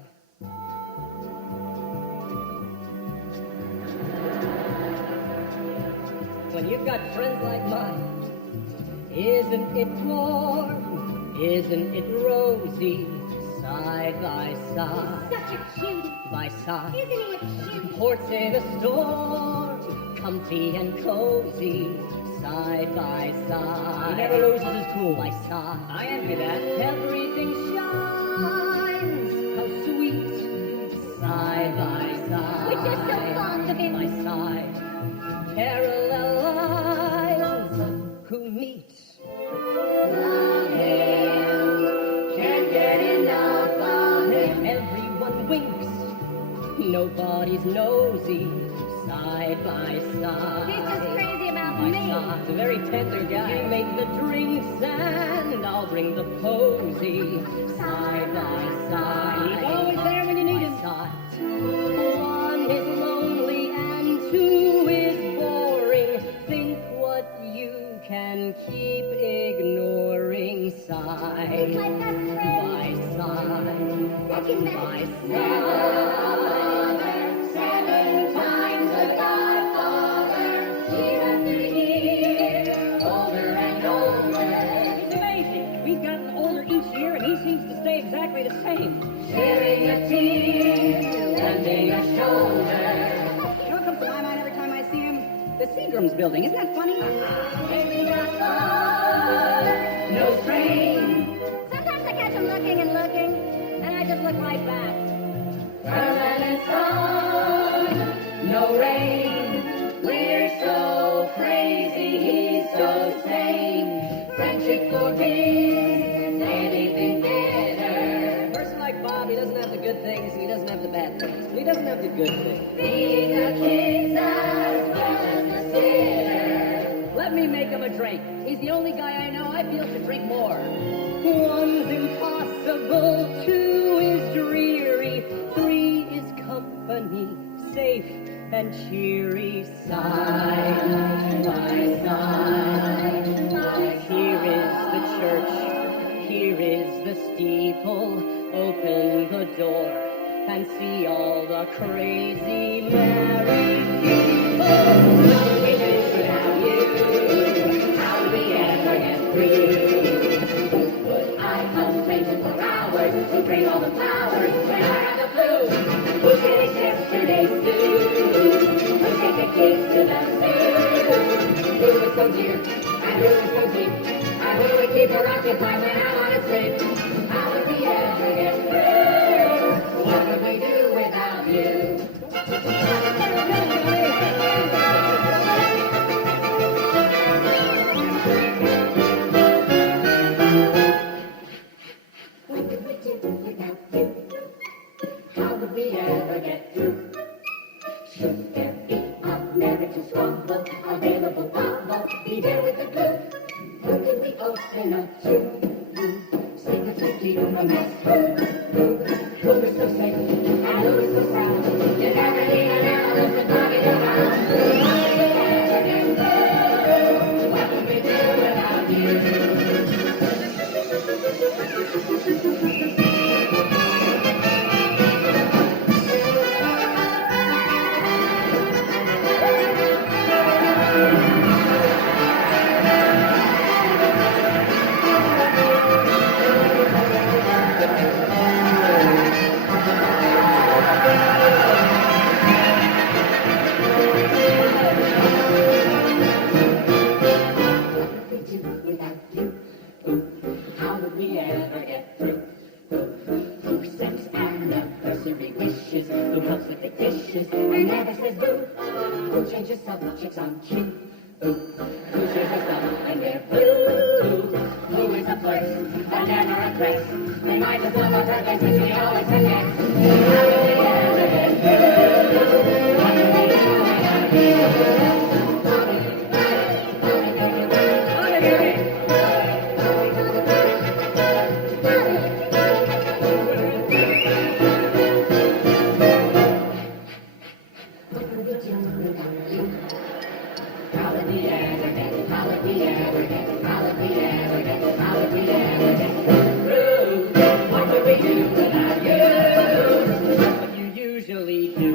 When you've got friends like mine, isn't it warm? Isn't it rosy? Side by side, Such a cutie. by side. Isn't he a cutie? Ports in a storm, comfy and cozy, side by side. He never loses his cool. By side. I envy that. Everything shines, how sweet, side by side. We're just so fond of him. By side, parallel lines who meet. Love him, can't get enough of him. Everyone winks, nobody's nosy, side by side. He's just crazy about By me. side. He's a very tender guy. You make the drinks and I'll bring the posy, side by side. He's always there when you need him. Side. One is lonely and two is boring. Think what you can keep ignoring, side My best friend. by side. Second best. By side. 7 times a godfather, year after year, older and older. It's amazing. We've gotten older each year, and he seems to stay exactly the same. Sharing a tear, lending a shoulder. You know what comes to my mind every time I see him? The Seagram's building. Isn't that funny? Maybe that's all, no strain. Sometimes I catch him looking and looking, and I just look right back. Permanent sun, no rain. We're so crazy, he's so sane. Friendship forbids anything better. A person like Bob, he doesn't have the good things, and he doesn't have the bad things. He doesn't have the good things. Being a kid as well as the sinner. Let me make him a drink. He's the only guy I know I feel should drink more. One's impossible, 2 is dreary, 3 is company, safe and cheery, side by side. Here is the church, here is the steeple, open the door and see all the crazy married people. We wish without you, how do we ever get through? Would I contemplate for hours to bring all the flowers when I had the flu? Who finished yesterday's stew? Who take the kids to the zoo? Who was so dear and who was so deep? And who would keep her occupied when I want to sleep? How would we ever get through? What would we do without you? What would we do without you? How would we ever get through? Should there be a marital squabble, available bubble, be there with the glue? Who could we open up to? Secrets we keep from a mess. Who is so safe and who is so sound? You never need an analyst to bug it around. How would we ever get through? What would we do without you? chicks on cue. Who shares her stuff and they're blue? Who is a flirt, but never a trace? They might as well have her face when she always forgets. How did they ever get through? How did they ever get through? What you usually do.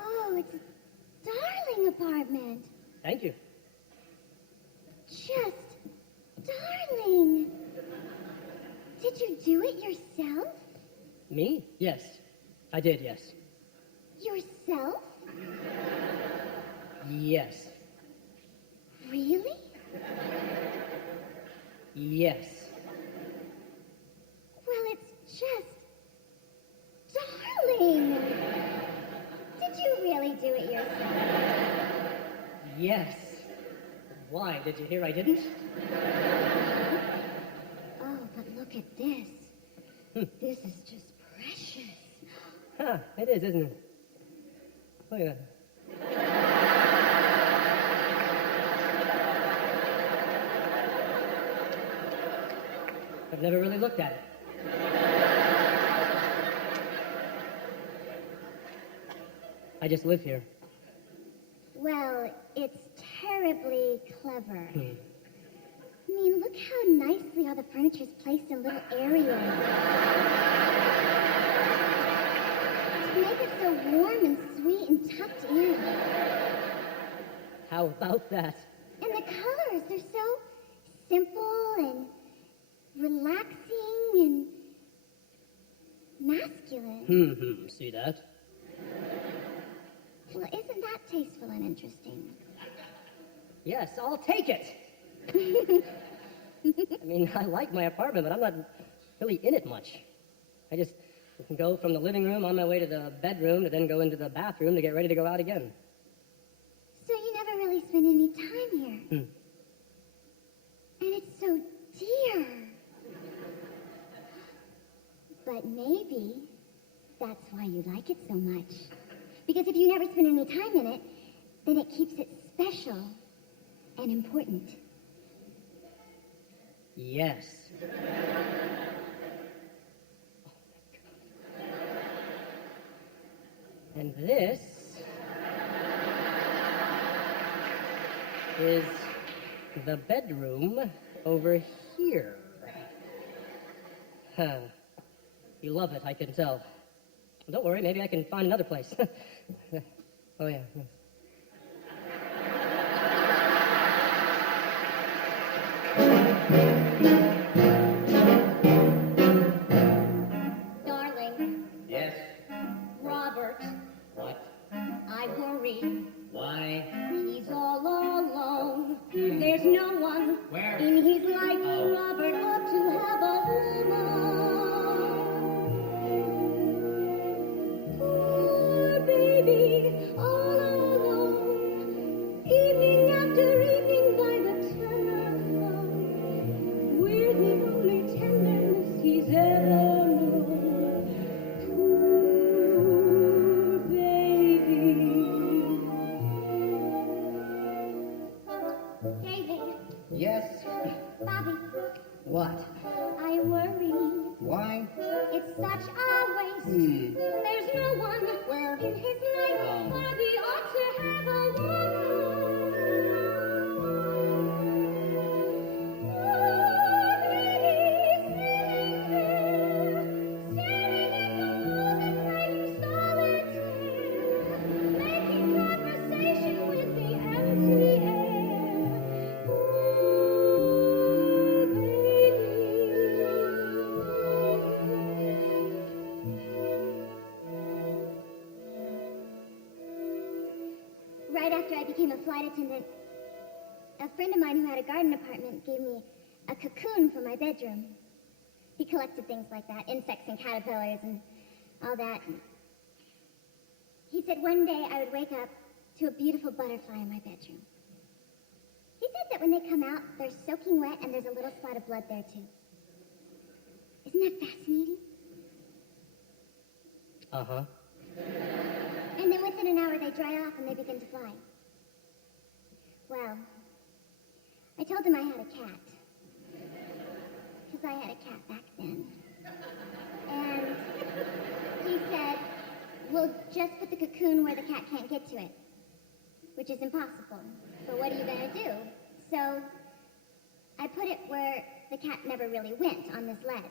Oh, it's a darling apartment. Thank you. Just darling. Did you do it yourself? Me? Yes. I did, yes. Yourself? Yes. Really? Yes. Well, it's just darling. Did you really do it yourself? Yes. Why? Did you hear I didn't? Oh, but look at this. This is just precious. Huh, it is, isn't it? Look at that. I've never really looked at it. I just live here. Well, it's terribly clever. Hmm. I mean, look how nicely all the furniture's placed in little areas. To make it so warm and sweet and tucked in. How about that? And the colors, they're so simple and relaxing and masculine. See that? Well, isn't that tasteful and interesting? Yes, I'll take it. I mean, I like my apartment, but I'm not really in it much. I just can go from the living room on my way to the bedroom to then go into the bathroom to get ready to go out again. So you never really spend any time here. And it's so dear. But maybe that's why you like it so much. Because if you never spend any time in it, then it keeps it special and important. Yes. And this is the bedroom over here. Huh. You love it, I can tell. Don't worry, maybe I can find another place. Oh, yeah. Darling, Yes. Robert, What? I worry. Why? He's all alone. There's no one Where? in his life. Oh. Robert ought to have a woman. Poor baby, all alone. Evening after evening by the telephone. With the only tenderness he's ever known. Poor baby. David, Yes? Bobby, What? I worry. Why? It's such a waste. There's no one where in his life Oh. Bobby ought to have a woman. Poor baby, sitting there, staring at the walls and writing solitaire, making conversation with the empty air. Poor baby. Right after I became a flight attendant, a friend of mine who had a garden apartment gave me a cocoon for my bedroom. He collected things like that, insects and caterpillars and all that. He said one day I would wake up to a beautiful butterfly in my bedroom. He said that when they come out, they're soaking wet and there's a little spot of blood there too. Isn't that fascinating? Uh-huh. And then within an hour they dry off and they begin to fly. Well, I told him I had a cat. Because I had a cat back then. And he said, well, just put the cocoon where the cat can't get to it. Which is impossible. But what are you going to do? So I put it where the cat never really went, on this ledge.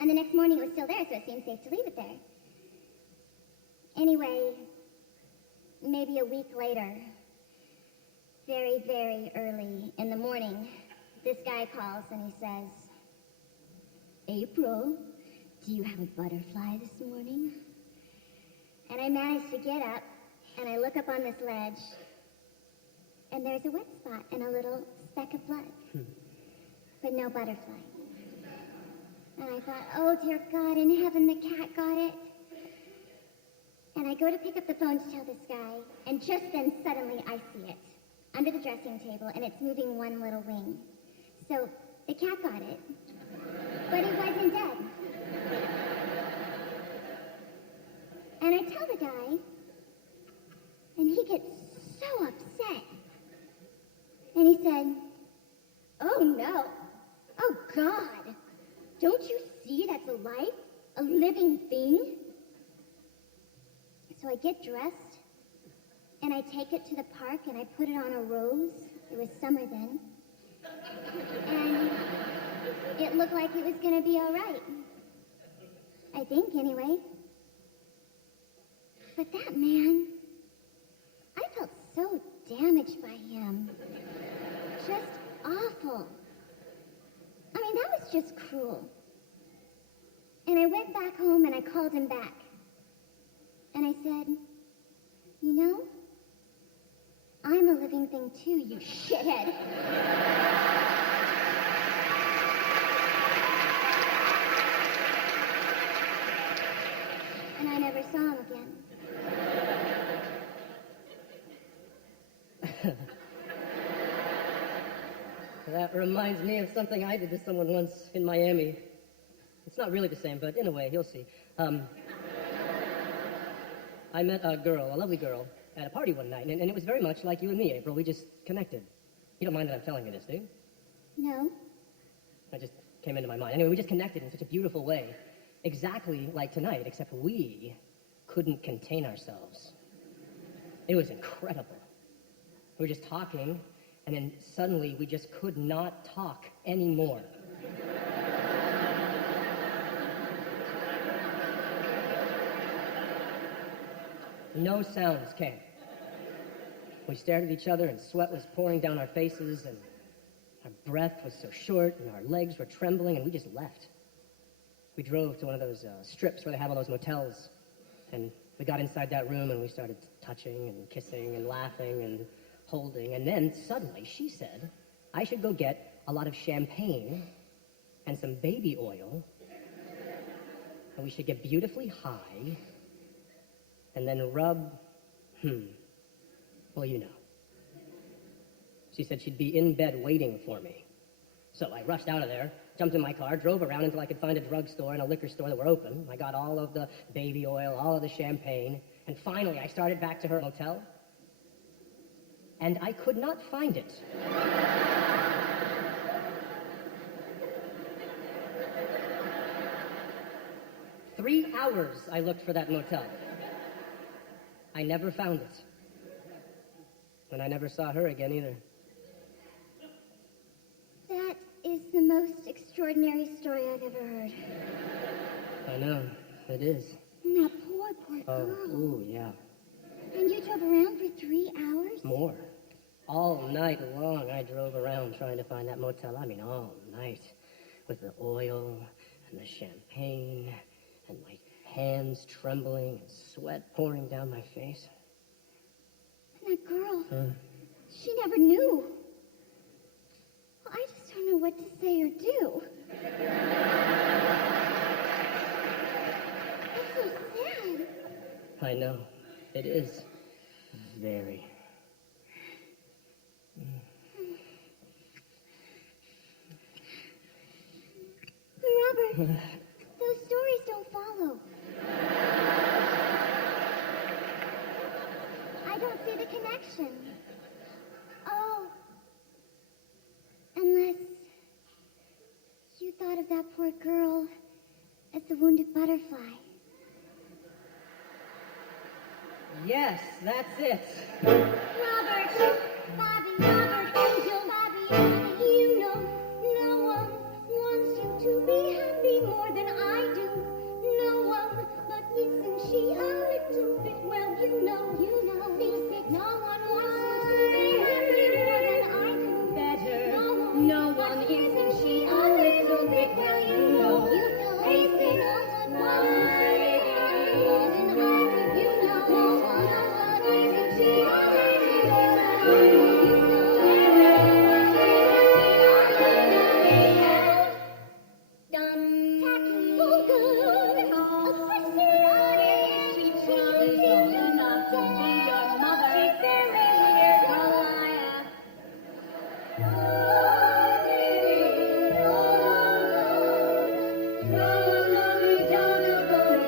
And the next morning it was still there, so it seemed safe to leave it there. Anyway, maybe a week later, very, very early in the morning, this guy calls and he says, April, do you have a butterfly this morning? And I managed to get up and I look up on this ledge and there's a wet spot and a little speck of blood, but no butterfly. And I thought, oh dear God, in heaven, the cat got it. And I go to pick up the phone to tell this guy, and just then, suddenly, I see it under the dressing table, and it's moving one little wing. So the cat got it, but it wasn't dead. And I tell the guy, and he gets so upset. And he said, oh no, oh God, don't you see that's a life, a living thing? So I get dressed, and I take it to the park, and I put it on a rose. It was summer then. And it looked like it was going to be all right. I think, anyway. But that man, I felt so damaged by him. Just awful. I mean, that was just cruel. And I went back home, and I called him back. And I said, you know, I'm a living thing too, you shithead. And I never saw him again. That reminds me of something I did to someone once in Miami. It's not really the same, but in a way, you'll see. I met a girl, a lovely girl, at a party one night, and it was very much like you and me, April. We just connected. You don't mind that I'm telling you this, do you? No. I just came into my mind. Anyway, we just connected in such a beautiful way. Exactly like tonight, except we couldn't contain ourselves. It was incredible. We were just talking, and then suddenly we just could not talk anymore. No sounds came. We stared at each other, and sweat was pouring down our faces, and our breath was so short, and our legs were trembling, and we just left. We drove to one of those strips where they have all those motels, and we got inside that room, and we started touching and kissing and laughing and holding, and then suddenly she said I should go get a lot of champagne and some baby oil, and we should get beautifully high, and then rub, well, you know. She said she'd be in bed waiting for me. So I rushed out of there, jumped in my car, drove around until I could find a drugstore and a liquor store that were open. I got all of the baby oil, all of the champagne, and finally I started back to her motel, and I could not find it. Three hours I looked for that motel. I never found it. And I never saw her again either. That is the most extraordinary story I've ever heard. I know, it is. And that poor Oh, girl. ooh, yeah. And you drove around for 3 hours? More. All night long I drove around trying to find that motel. I mean, all night. With the oil and the champagne and my hands trembling and sweat pouring down my face. And that girl, she never knew. Well, I just don't know what to say or do. It's so sad. I know. It is. Very. Robert, those stories don't follow. I don't see the connection. Oh. Unless you thought of that poor girl as the wounded butterfly. Yes, that's it. Robert, Bobby, Robert, Angel, Bobby, you know no one wants you to be happy more than I do. No one, but isn't she a little bit, well, you know, basic. No one wants you to be happy more than I do. Better. No one, isn't she a little bit, well, you know, basic. No one wants you to be happy more than I do. You know, no one, isn't she a little bit, well, you know. Done. Tacky. Oh, good. A Christian. She promised not to be your mother. She's very weird, Goliath. Oh, no, no, no, no, no, no, no, no,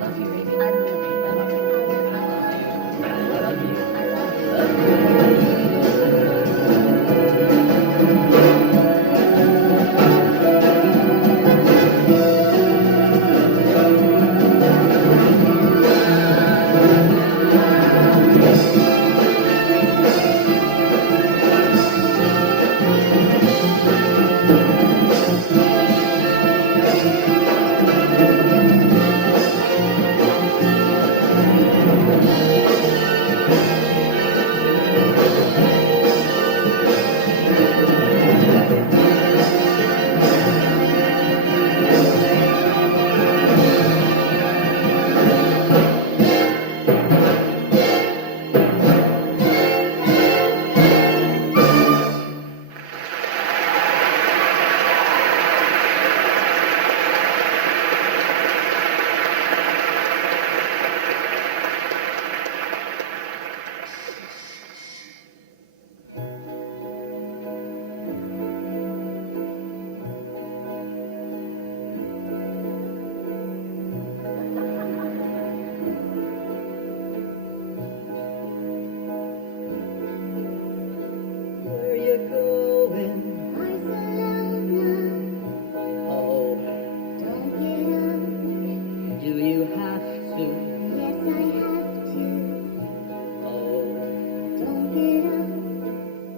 love you, Amy. I love you. I love you. I love you. Where you going? Oh, Don't get up. do you have to? Yes, I have to. Oh, Don't get up.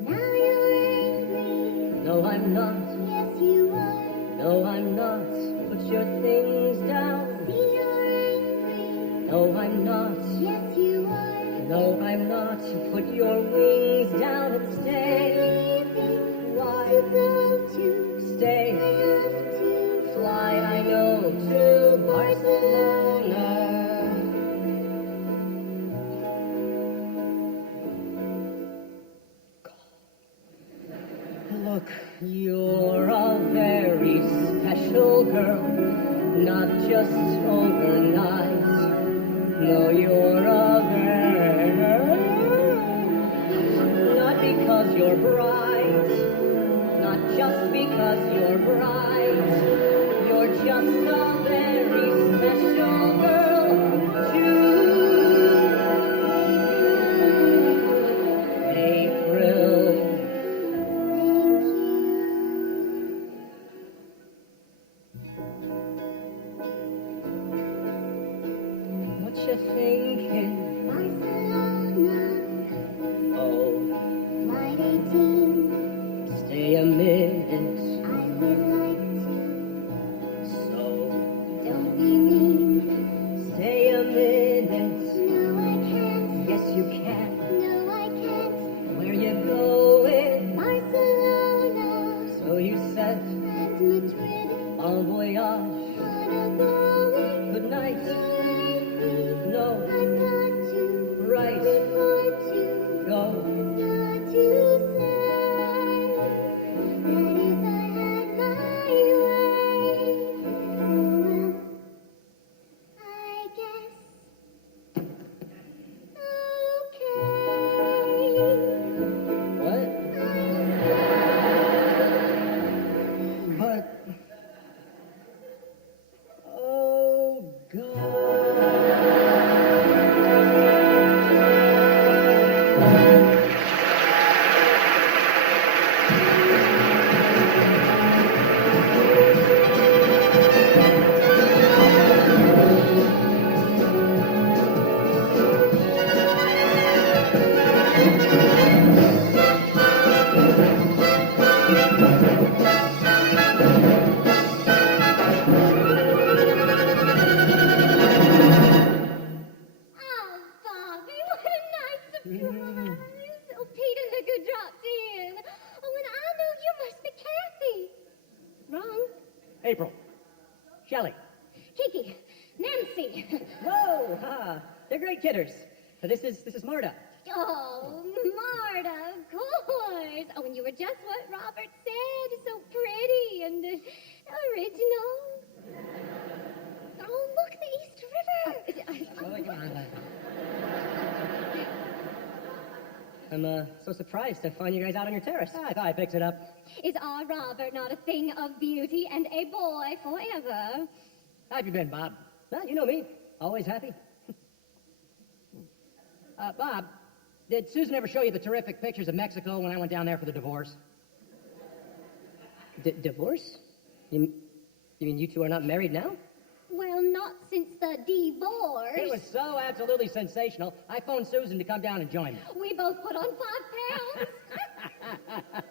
Now you're angry. no, I'm not. Yes, you are. No, I'm not. Put your things down. See, you're angry. No, I'm not. Yes, you are. No, I'm not. Put your wings down and stay. Leaving Why? to go to. Stay. I have to. Fly, I know, to Barcelona. Look, you're a very special girl, not just overnight. No, you're a girl, not because you're bright, not just because you're bright. You're just a very special girl, too. April. What you thinking? Barcelona, Oh, flight 18. stay a minute. I would like to. So, Don't be mean. stay a minute. No, I can't. Yes, you can. No, I can't. Where you going? Barcelona So you said, and Madrid. bon voyage. Wanna go in? Good night. You're angry. No, I've got to. right. Report to. Go. Not to say that if I had my way, oh well, I guess. Okay. What? But. Oh, God. Oh, Bobby, what a nice surprise. Oh, Peter, look who dropped in. Oh, and I knew you must be Kathy. Wrong. April. Shelley. Kiki. Nancy. Whoa! They're great kidders. This is Marta. Oh, Marta, of course. Oh, and you were just what Robert said. So pretty and original. Oh, look, the East River. I'm so surprised to find you guys out on your terrace. I thought I'd fix it up. Is our Robert not a thing of beauty and a boy forever? How have you been, Bob? Well, you know me. Always happy? Bob, did Susan ever show you the terrific pictures of Mexico when I went down there for the divorce? Divorce? You mean you two are not married now? Well, not since the divorce. It was so absolutely sensational. I phoned Susan to come down and join me. We both put on 5 pounds.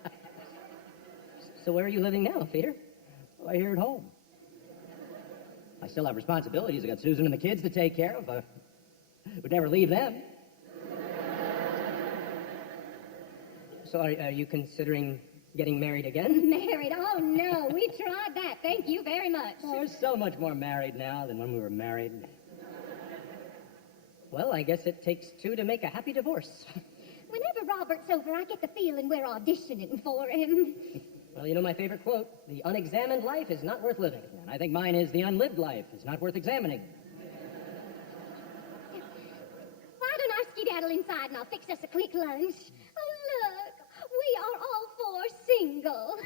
So where are you living now, Peter? Well, here at home. I still have responsibilities. I got Susan and the kids to take care of. Would never leave them. So are you considering getting married again? Married? Oh, no. We tried that. Thank you very much. Oh, we're so much more married now than when we were married. Well, I guess it takes 2 to make a happy divorce. Whenever Robert's over, I get the feeling we're auditioning for him. Well, you know my favorite quote, the unexamined life is not worth living. And I think mine is the unlived life is not worth examining. Why don't I skedaddle inside and I'll fix us a quick lunch? Oh, look, we are all 4 single.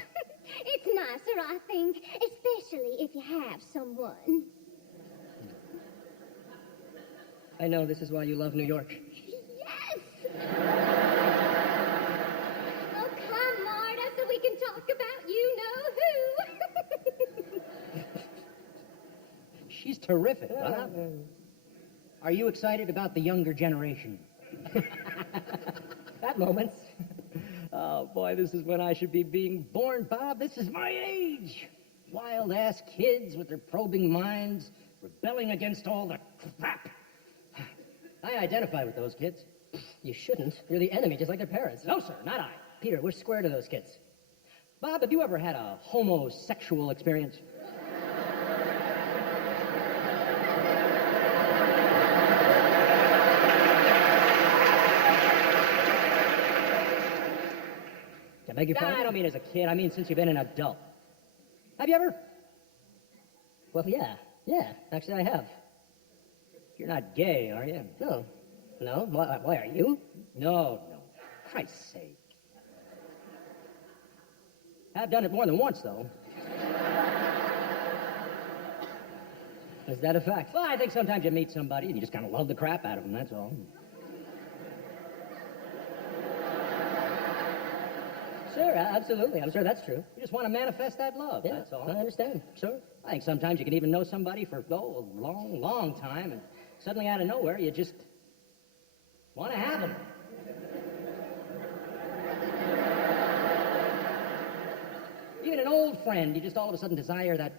It's nicer, I think, especially if you have someone. I know this is why you love New York. Yes! Oh, come, Marta, so we can talk about you-know-who. She's terrific, huh? Are you excited about the younger generation? At moments. Oh, boy, this is when I should be being born, Bob. This is my age. Wild-ass kids with their probing minds, rebelling against all the crap. I identify with those kids. You shouldn't. You're the enemy, just like their parents. No, sir, not I. Peter, we're square to those kids. Bob, have you ever had a homosexual experience? I beg your pardon? I don't mean as a kid. I mean since you've been an adult. Have you ever? Well, yeah. Actually, I have. You're not gay, are you? No. No? Why are you? No. Christ's sake. I've done it more than once, though. Is that a fact? Well, I think sometimes you meet somebody and you just kind of love the crap out of them, that's all. Sure, absolutely. I'm sure that's true. You just want to manifest that love, yeah, that's all. I understand, sure. I think sometimes you can even know somebody for, a long, long time, and suddenly out of nowhere, you just want to have them. Even an old friend, you just all of a sudden desire that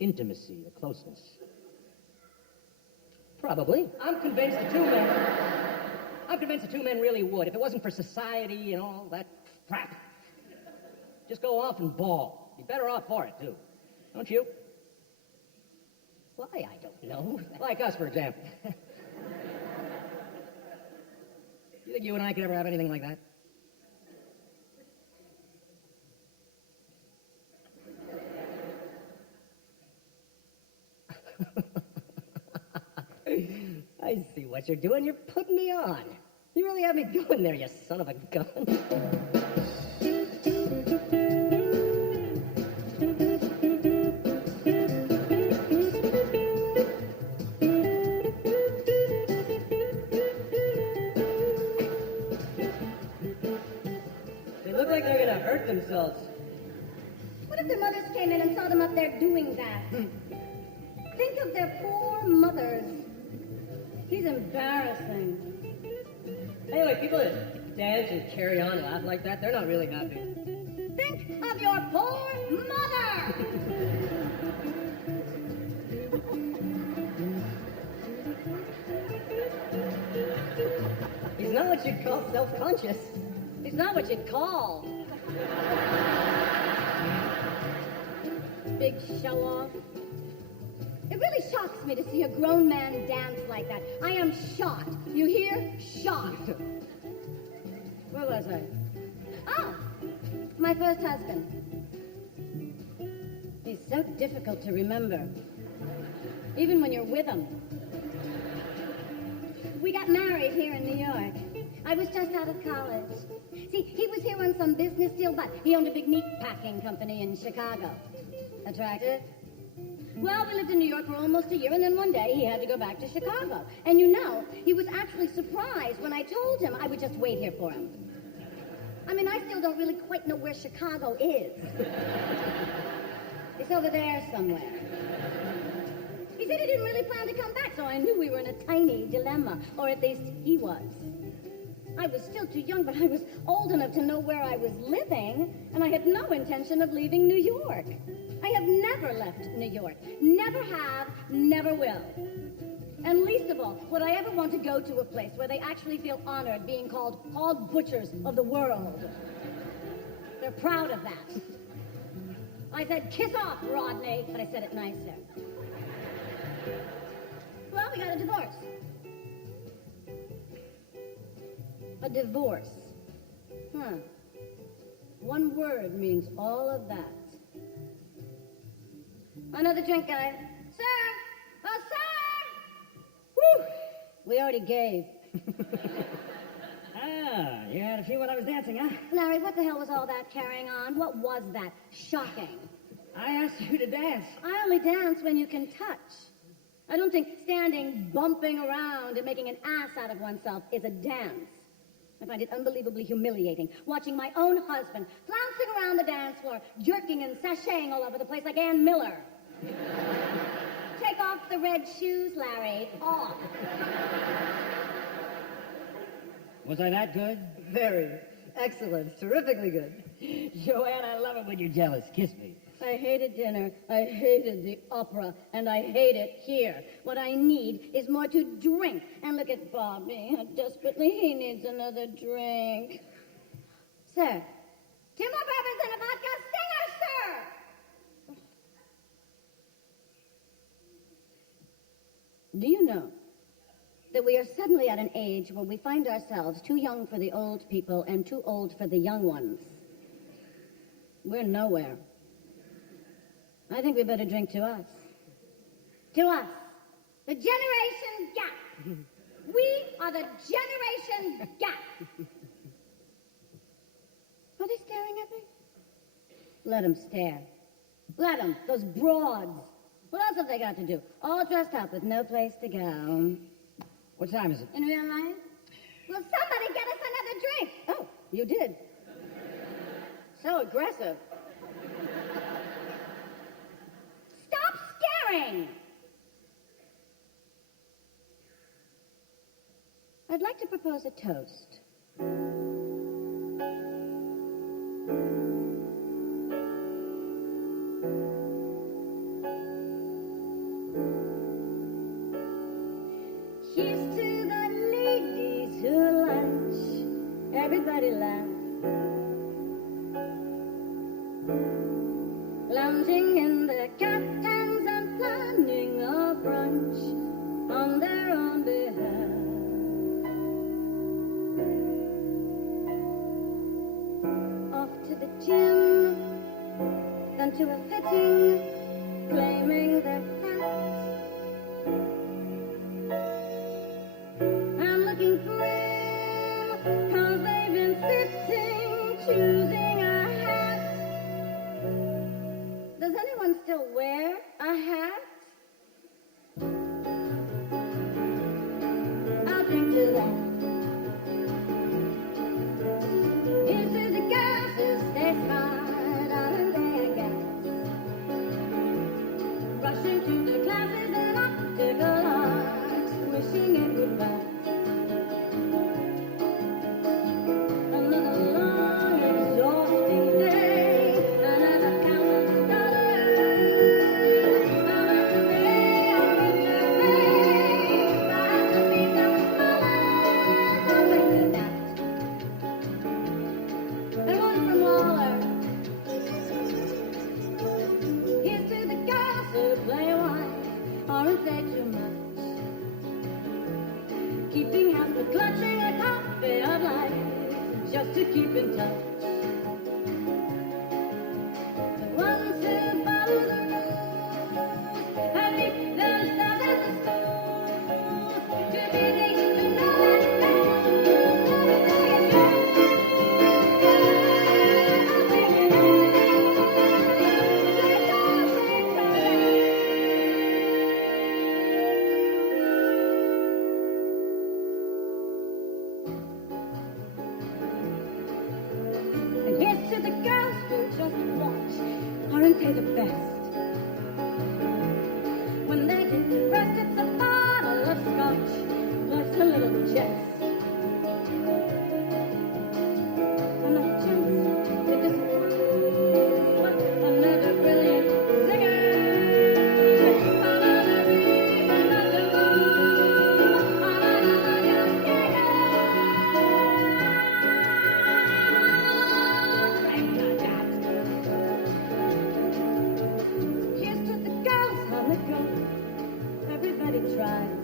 intimacy, the closeness. Probably. I'm convinced the two men really would. If it wasn't for society and all that crap. Just go off and bawl. Be better off for it, too. Don't you? Why, I don't know. Like us, for example. You think you and I could ever have anything like that? I see what you're doing. You're putting me on. You really have me going there, you son of a gun. They look like they're gonna hurt themselves. What if their mothers came in and saw them up there doing that? Think of their poor mothers. He's embarrassing. Anyway, people that dance and carry on and laugh like that, they're not really happy. Think of your poor mother! He's not what you'd call self-conscious. He's not what you'd call. Big show-off. It really shocks me to see a grown man dance like that. I am shocked. You hear? Shocked. Where was I? Oh, my first husband. He's so difficult to remember, even when you're with him. We got married here in New York. I was just out of college. See, he was here on some business deal, but he owned a big meat packing company in Chicago. Attractive? Well, we lived in New York for almost a year, and then one day he had to go back to Chicago. And you know, he was actually surprised when I told him I would just wait here for him. I mean, I still don't really quite know where Chicago is. It's over there somewhere. He said he didn't really plan to come back, so I knew we were in a tiny dilemma, or at least he was. I was still too young, but I was old enough to know where I was living, and I had no intention of leaving New York. I have never left New York. Never have, never will. And least of all, would I ever want to go to a place where they actually feel honored being called hog butchers of the world. They're proud of that. I said, kiss off, Rodney, but I said it nicer. Well, we got a divorce. A divorce. Huh. One word means all of that. Another drink, guys. Sir! Oh, sir! Whew! We already gave. You had a few when I was dancing, huh? Larry, what the hell was all that carrying on? What was that? Shocking. I asked you to dance. I only dance when you can touch. I don't think standing, bumping around, and making an ass out of oneself is a dance. I find it unbelievably humiliating, watching my own husband flouncing around the dance floor, jerking and sashaying all over the place like Ann Miller. Take off the red shoes, Larry. Off. Was I that good? Very. Excellent. Terrifically good. Joanne, I love it when you're jealous. Kiss me. I hated dinner, I hated the opera, and I hate it here. What I need is more to drink. And look at Bobby, how desperately he needs another drink. Sir, 2 more bourbons and a vodka stinger, sir! Do you know that we are suddenly at an age where we find ourselves too young for the old people and too old for the young ones? We're nowhere. I think we better drink to us. To us. The generation gap. We are the generation gap. Are they staring at me? Let them stare. Let them. Those broads. What else have they got to do? All dressed up with no place to go. What time is it? In real life? Will somebody get us another drink? Oh, you did. So aggressive. Stop staring! I'd like to propose a toast. Here's to the ladies who lunch. Everybody laugh. Lounging in their caftans and planning a brunch on their own behalf. Off to the gym, then to a fitting, claiming their hats. And looking grim, 'cause they've been sitting, choosing a hat. Does anyone still wear a hat? I'll drink to that. Here's to the girls who stay smart on their gas, rushing to their classes and optical arts, wishing it would last. Another long, exhausting day, another $1,000. I went to pay, I have to be some mother. I'll drink to that. And one from Waller. Here's to the girls who play wine, aren't they too much? Keeping house but clutching a copy of life, just to keep in touch. The ones who follow the rules and leave themselves at the schools, too busy to know that to the girls who just watch. Aren't they the best? When they get to first, it's a bottle of scotch. Life's a little jest. Another chance to disappoint. Another brilliant singer. Another reason not to move. Another young Here's to the girls on the go. Everybody tries.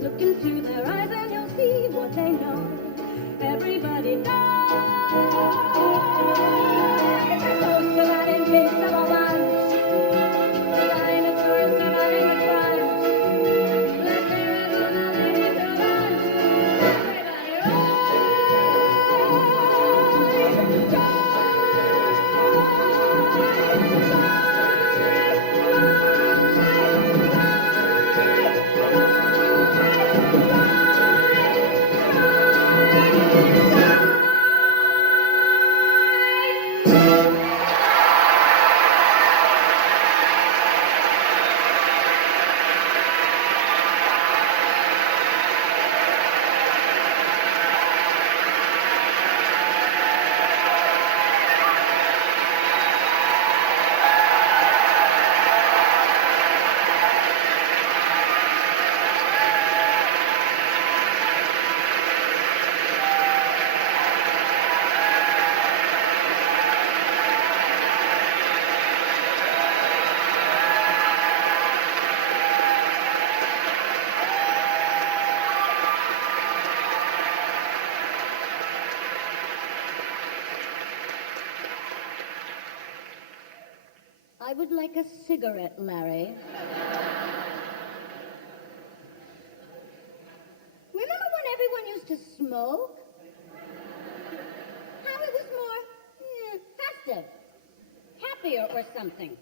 Look into their eyes and you'll see what they know. Everybody knows. Most of that in case of a bunch. The dinosaurs surviving the crunch. Let's hear it on the ladies of the bunch. Everybody rise. I would like a cigarette, Larry. Remember when everyone used to smoke? How it was more festive, happier or something.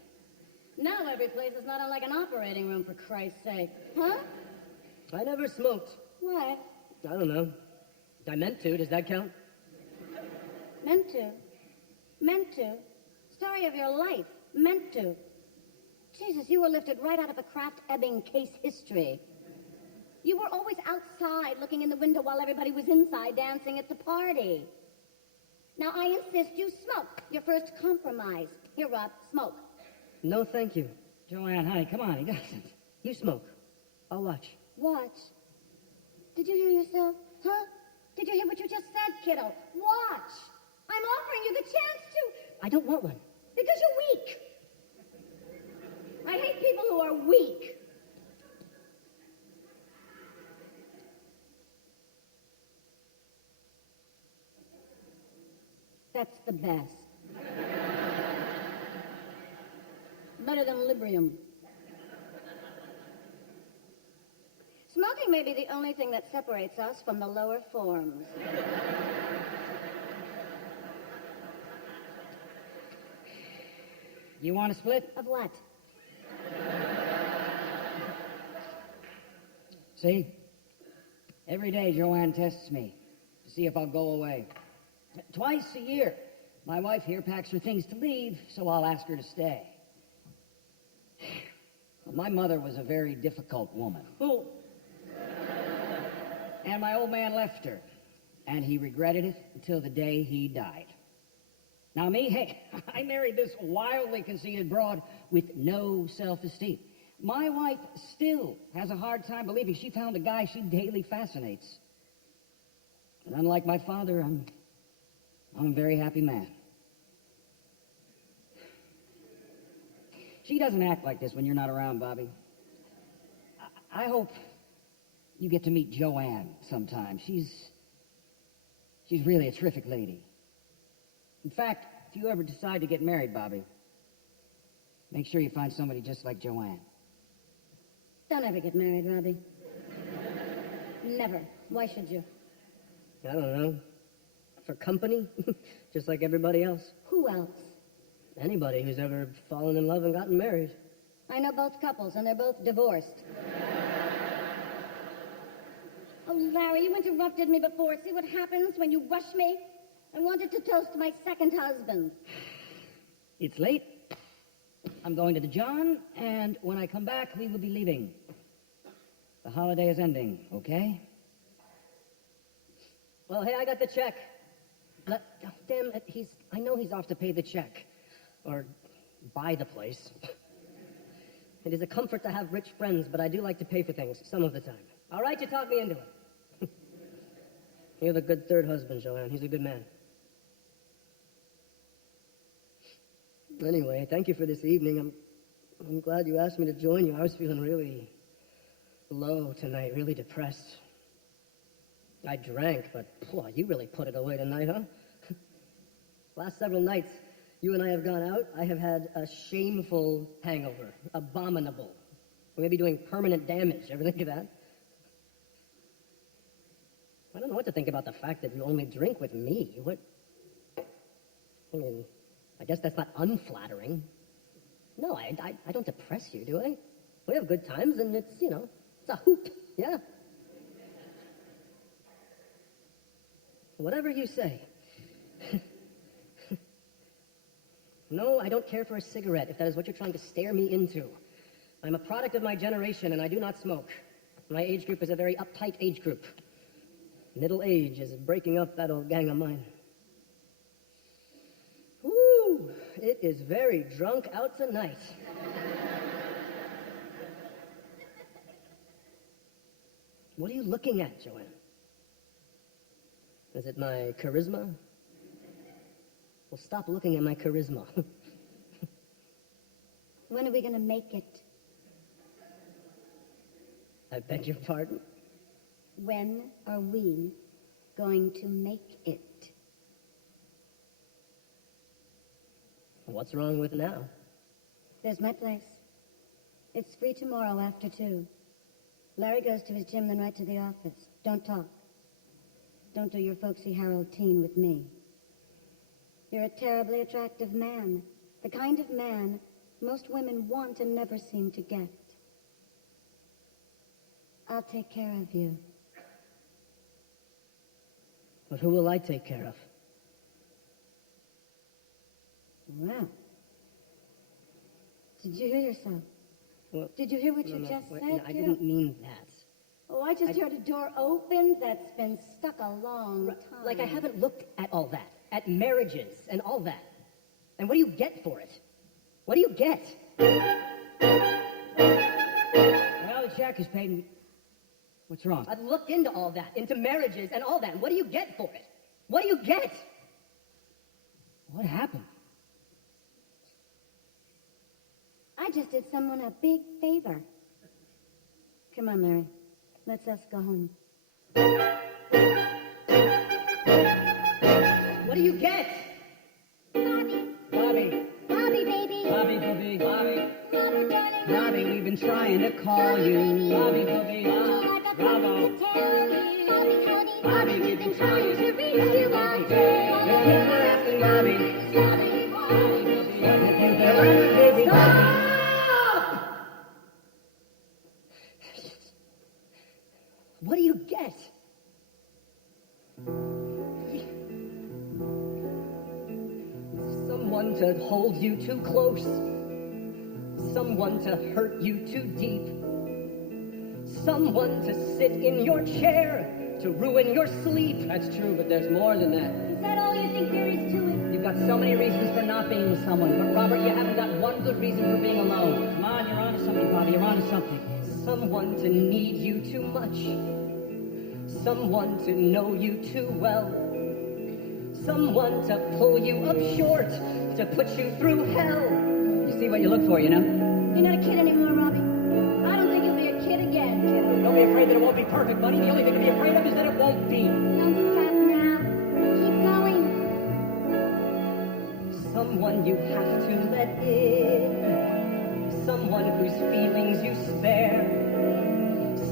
Now every place is not unlike an operating room, for Christ's sake. Huh? I never smoked. Why? I don't know. I meant to. Does that count? Meant to. Meant to. Story of your life. Meant to. Jesus, you were lifted right out of a Kraft-Ebing case history. You were always outside looking in the window while everybody was inside dancing at the party. Now, I insist you smoke. Your first compromise. Here, Rob, smoke. No, thank you. Joanne, honey, come on. He doesn't. You smoke. I'll watch. Watch. Did you hear yourself? Huh? Did you hear what you just said, kiddo? Watch. I'm offering you the chance to... I don't want one. Because you're weak. I hate people who are weak. That's the best. Better than Librium. Smoking may be the only thing that separates us from the lower forms. You want a split? Of what? See? Every day Joanne tests me to see if I'll go away. Twice a year, my wife here packs her things to leave, so I'll ask her to stay. Well, my mother was a very difficult woman. Who? And my old man left her, and he regretted it until the day he died. Now me, hey, I married this wildly conceited broad with no self-esteem. My wife still has a hard time believing she found a guy she daily fascinates. And unlike my father, I'm a very happy man. She doesn't act like this when you're not around, Bobby. I hope you get to meet Joanne sometime. She's really a terrific lady. In fact, if you ever decide to get married, Bobby, make sure you find somebody just like Joanne. Don't ever get married, Robbie. Never. Why should you? I don't know. For company? Just like everybody else. Who else? Anybody who's ever fallen in love and gotten married. I know both couples, and they're both divorced. Oh, Larry, you interrupted me before. See what happens when you rush me? I wanted to toast my second husband. It's late. I'm going to the John, and when I come back, we will be leaving. The holiday is ending, okay? Well, hey, I got the check. Damn it, I know he's off to pay the check. Or buy the place. It is a comfort to have rich friends, but I do like to pay for things some of the time. All right, you talked me into it. You're the good third husband, Joanne. He's a good man. Anyway, thank you for this evening. I'm glad you asked me to join you. I was feeling really low tonight, really depressed. I drank, but you really put it away tonight, huh? Last several nights, you and I have gone out. I have had a shameful hangover. Abominable. We may be doing permanent damage. Ever think of that? I don't know what to think about the fact that you only drink with me. I guess that's not unflattering. No, I don't depress you, do I? We have good times, and it's a hoot, yeah? Whatever you say. No, I don't care for a cigarette, if that is what you're trying to stare me into. I'm a product of my generation, and I do not smoke. My age group is a very uptight age group. Middle age is breaking up that old gang of mine. Woo! It is very drunk out tonight. What are you looking at, Joanne? Is it my charisma? Well, stop looking at my charisma. When are we going to make it? I beg your pardon? When are we going to make it? What's wrong with now? There's my place. It's free tomorrow after 2. Larry goes to his gym, then right to the office. Don't talk. Don't do your folksy Harold teen with me. You're a terribly attractive man. The kind of man most women want and never seem to get. I'll take care of you. But who will I take care of? Well, did you hear yourself? Well, Did you hear what you no, just wait, said? no, I didn't mean that. Oh, I just heard a door open that's been stuck a long time. Like I haven't looked at all that, at marriages and all that. And what do you get for it? What do you get? Well, the check is paid. What's wrong? I've looked into all that, into marriages and all that. And what do you get for it? What do you get? What happened? I just did someone a big favor. Come on, Larry. Let's us go home. What do you get? Bobby. Bobby. Bobby, baby. Bobby, Bobby. Bobby. Bobby, darling. Bobby, we've been trying to call you. Bobby, Bobby. Would you like a Bravo. to tell you? Bobby, honey. Bobby, we've been trying to reach you all day. Your kids were asking Bobby. Bobby, Bobby. What have you done, baby? Stop! What do you get? Someone to hold you too close. Someone to hurt you too deep. Someone to sit in your chair to ruin your sleep. That's true, but there's more than that. Is that all you think there is to it? You've got so many reasons for not being with someone, but Robert, you haven't got one good reason for being alone. Come on, you're onto something, Bobby. You're onto something. Someone to need you too much. Someone to know you too well. Someone to pull you up short, to put you through hell. You see what you look for, you know? You're not a kid anymore, Robbie. I don't think you'll be a kid again, kid. Don't be afraid that it won't be perfect, buddy. The only thing to be afraid of is that it won't be. Don't stop now. Keep going. Someone you have to let in. Someone whose feelings you spare.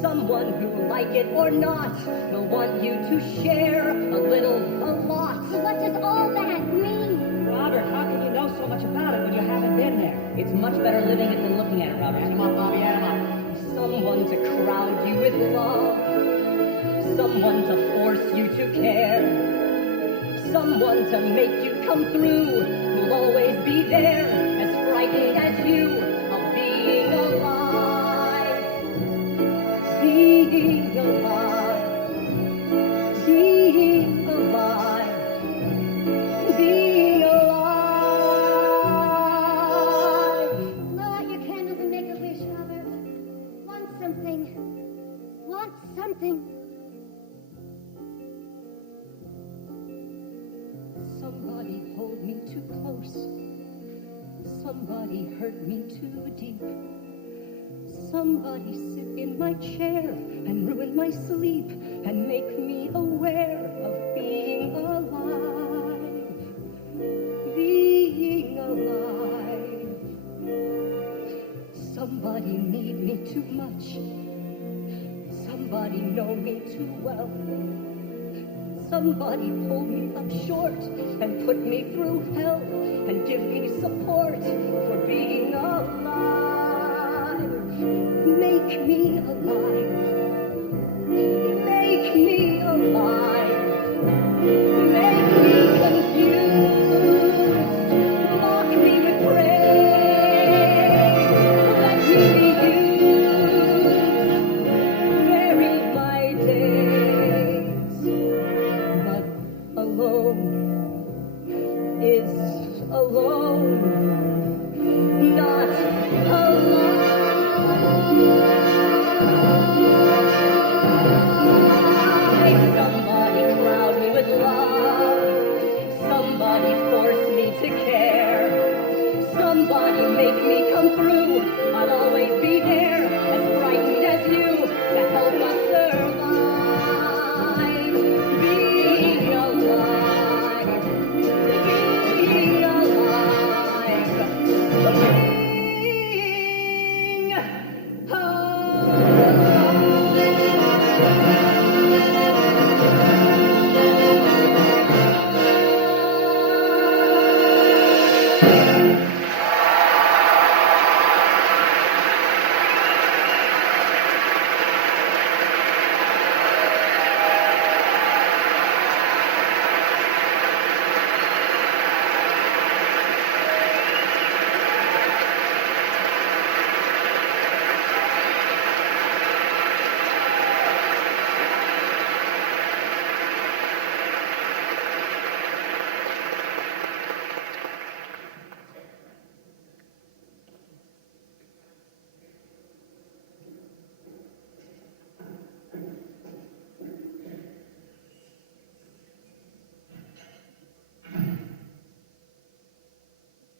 Someone who, like it or not, will want you to share a little, a lot. So what does all that mean? Robert, how can you know so much about it when you haven't been there? It's much better living it than looking at it, Robert. Add him up, Bobby, add him up. Someone to crowd you with love. Someone to force you to care. Someone to make you come through, who'll always be there, as frightened as you, of being alive. Being alive. Being alive. Being alive. Blow out your candles and make a wish, Robert. Want something. Want something. Somebody hold me too close. Somebody hurt me too deep. Somebody sit in my chair and ruin my sleep and make me aware of being alive. Being alive. Somebody need me too much. Somebody know me too well. Somebody pull me up short and put me through hell and give me support for being alive. Make me alive. Make me alive. Make me confused. Mock me with praise. Let me be used. Bury my days. But alone is alone. Not alone. Somebody crowd me with love. Somebody force me to care. Somebody make me come through. I'll always be there, as frightened as you, to help us survive. Being alive. Being alive. Being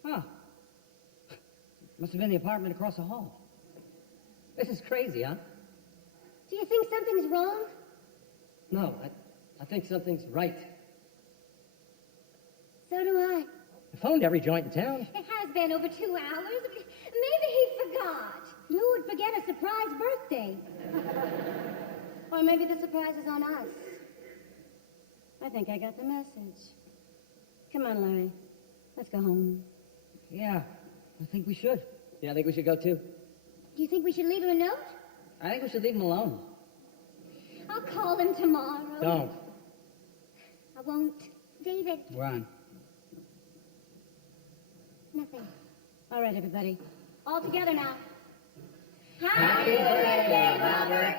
Huh. Must have been the apartment across the hall. This is crazy, huh? Do you think something's wrong? No, I think something's right. So do I. I phoned every joint in town. It has been over 2 hours. Maybe he forgot. Who would forget a surprise birthday? Or maybe the surprise is on us. I think I got the message. Come on, Larry. Let's go home. Yeah, I think we should. Yeah, I think we should go too. Do you think we should leave him a note? I think we should leave him alone. I'll call him tomorrow. Don't. I won't. David. Run. Nothing. All right, everybody. All together now. Happy birthday, Robert.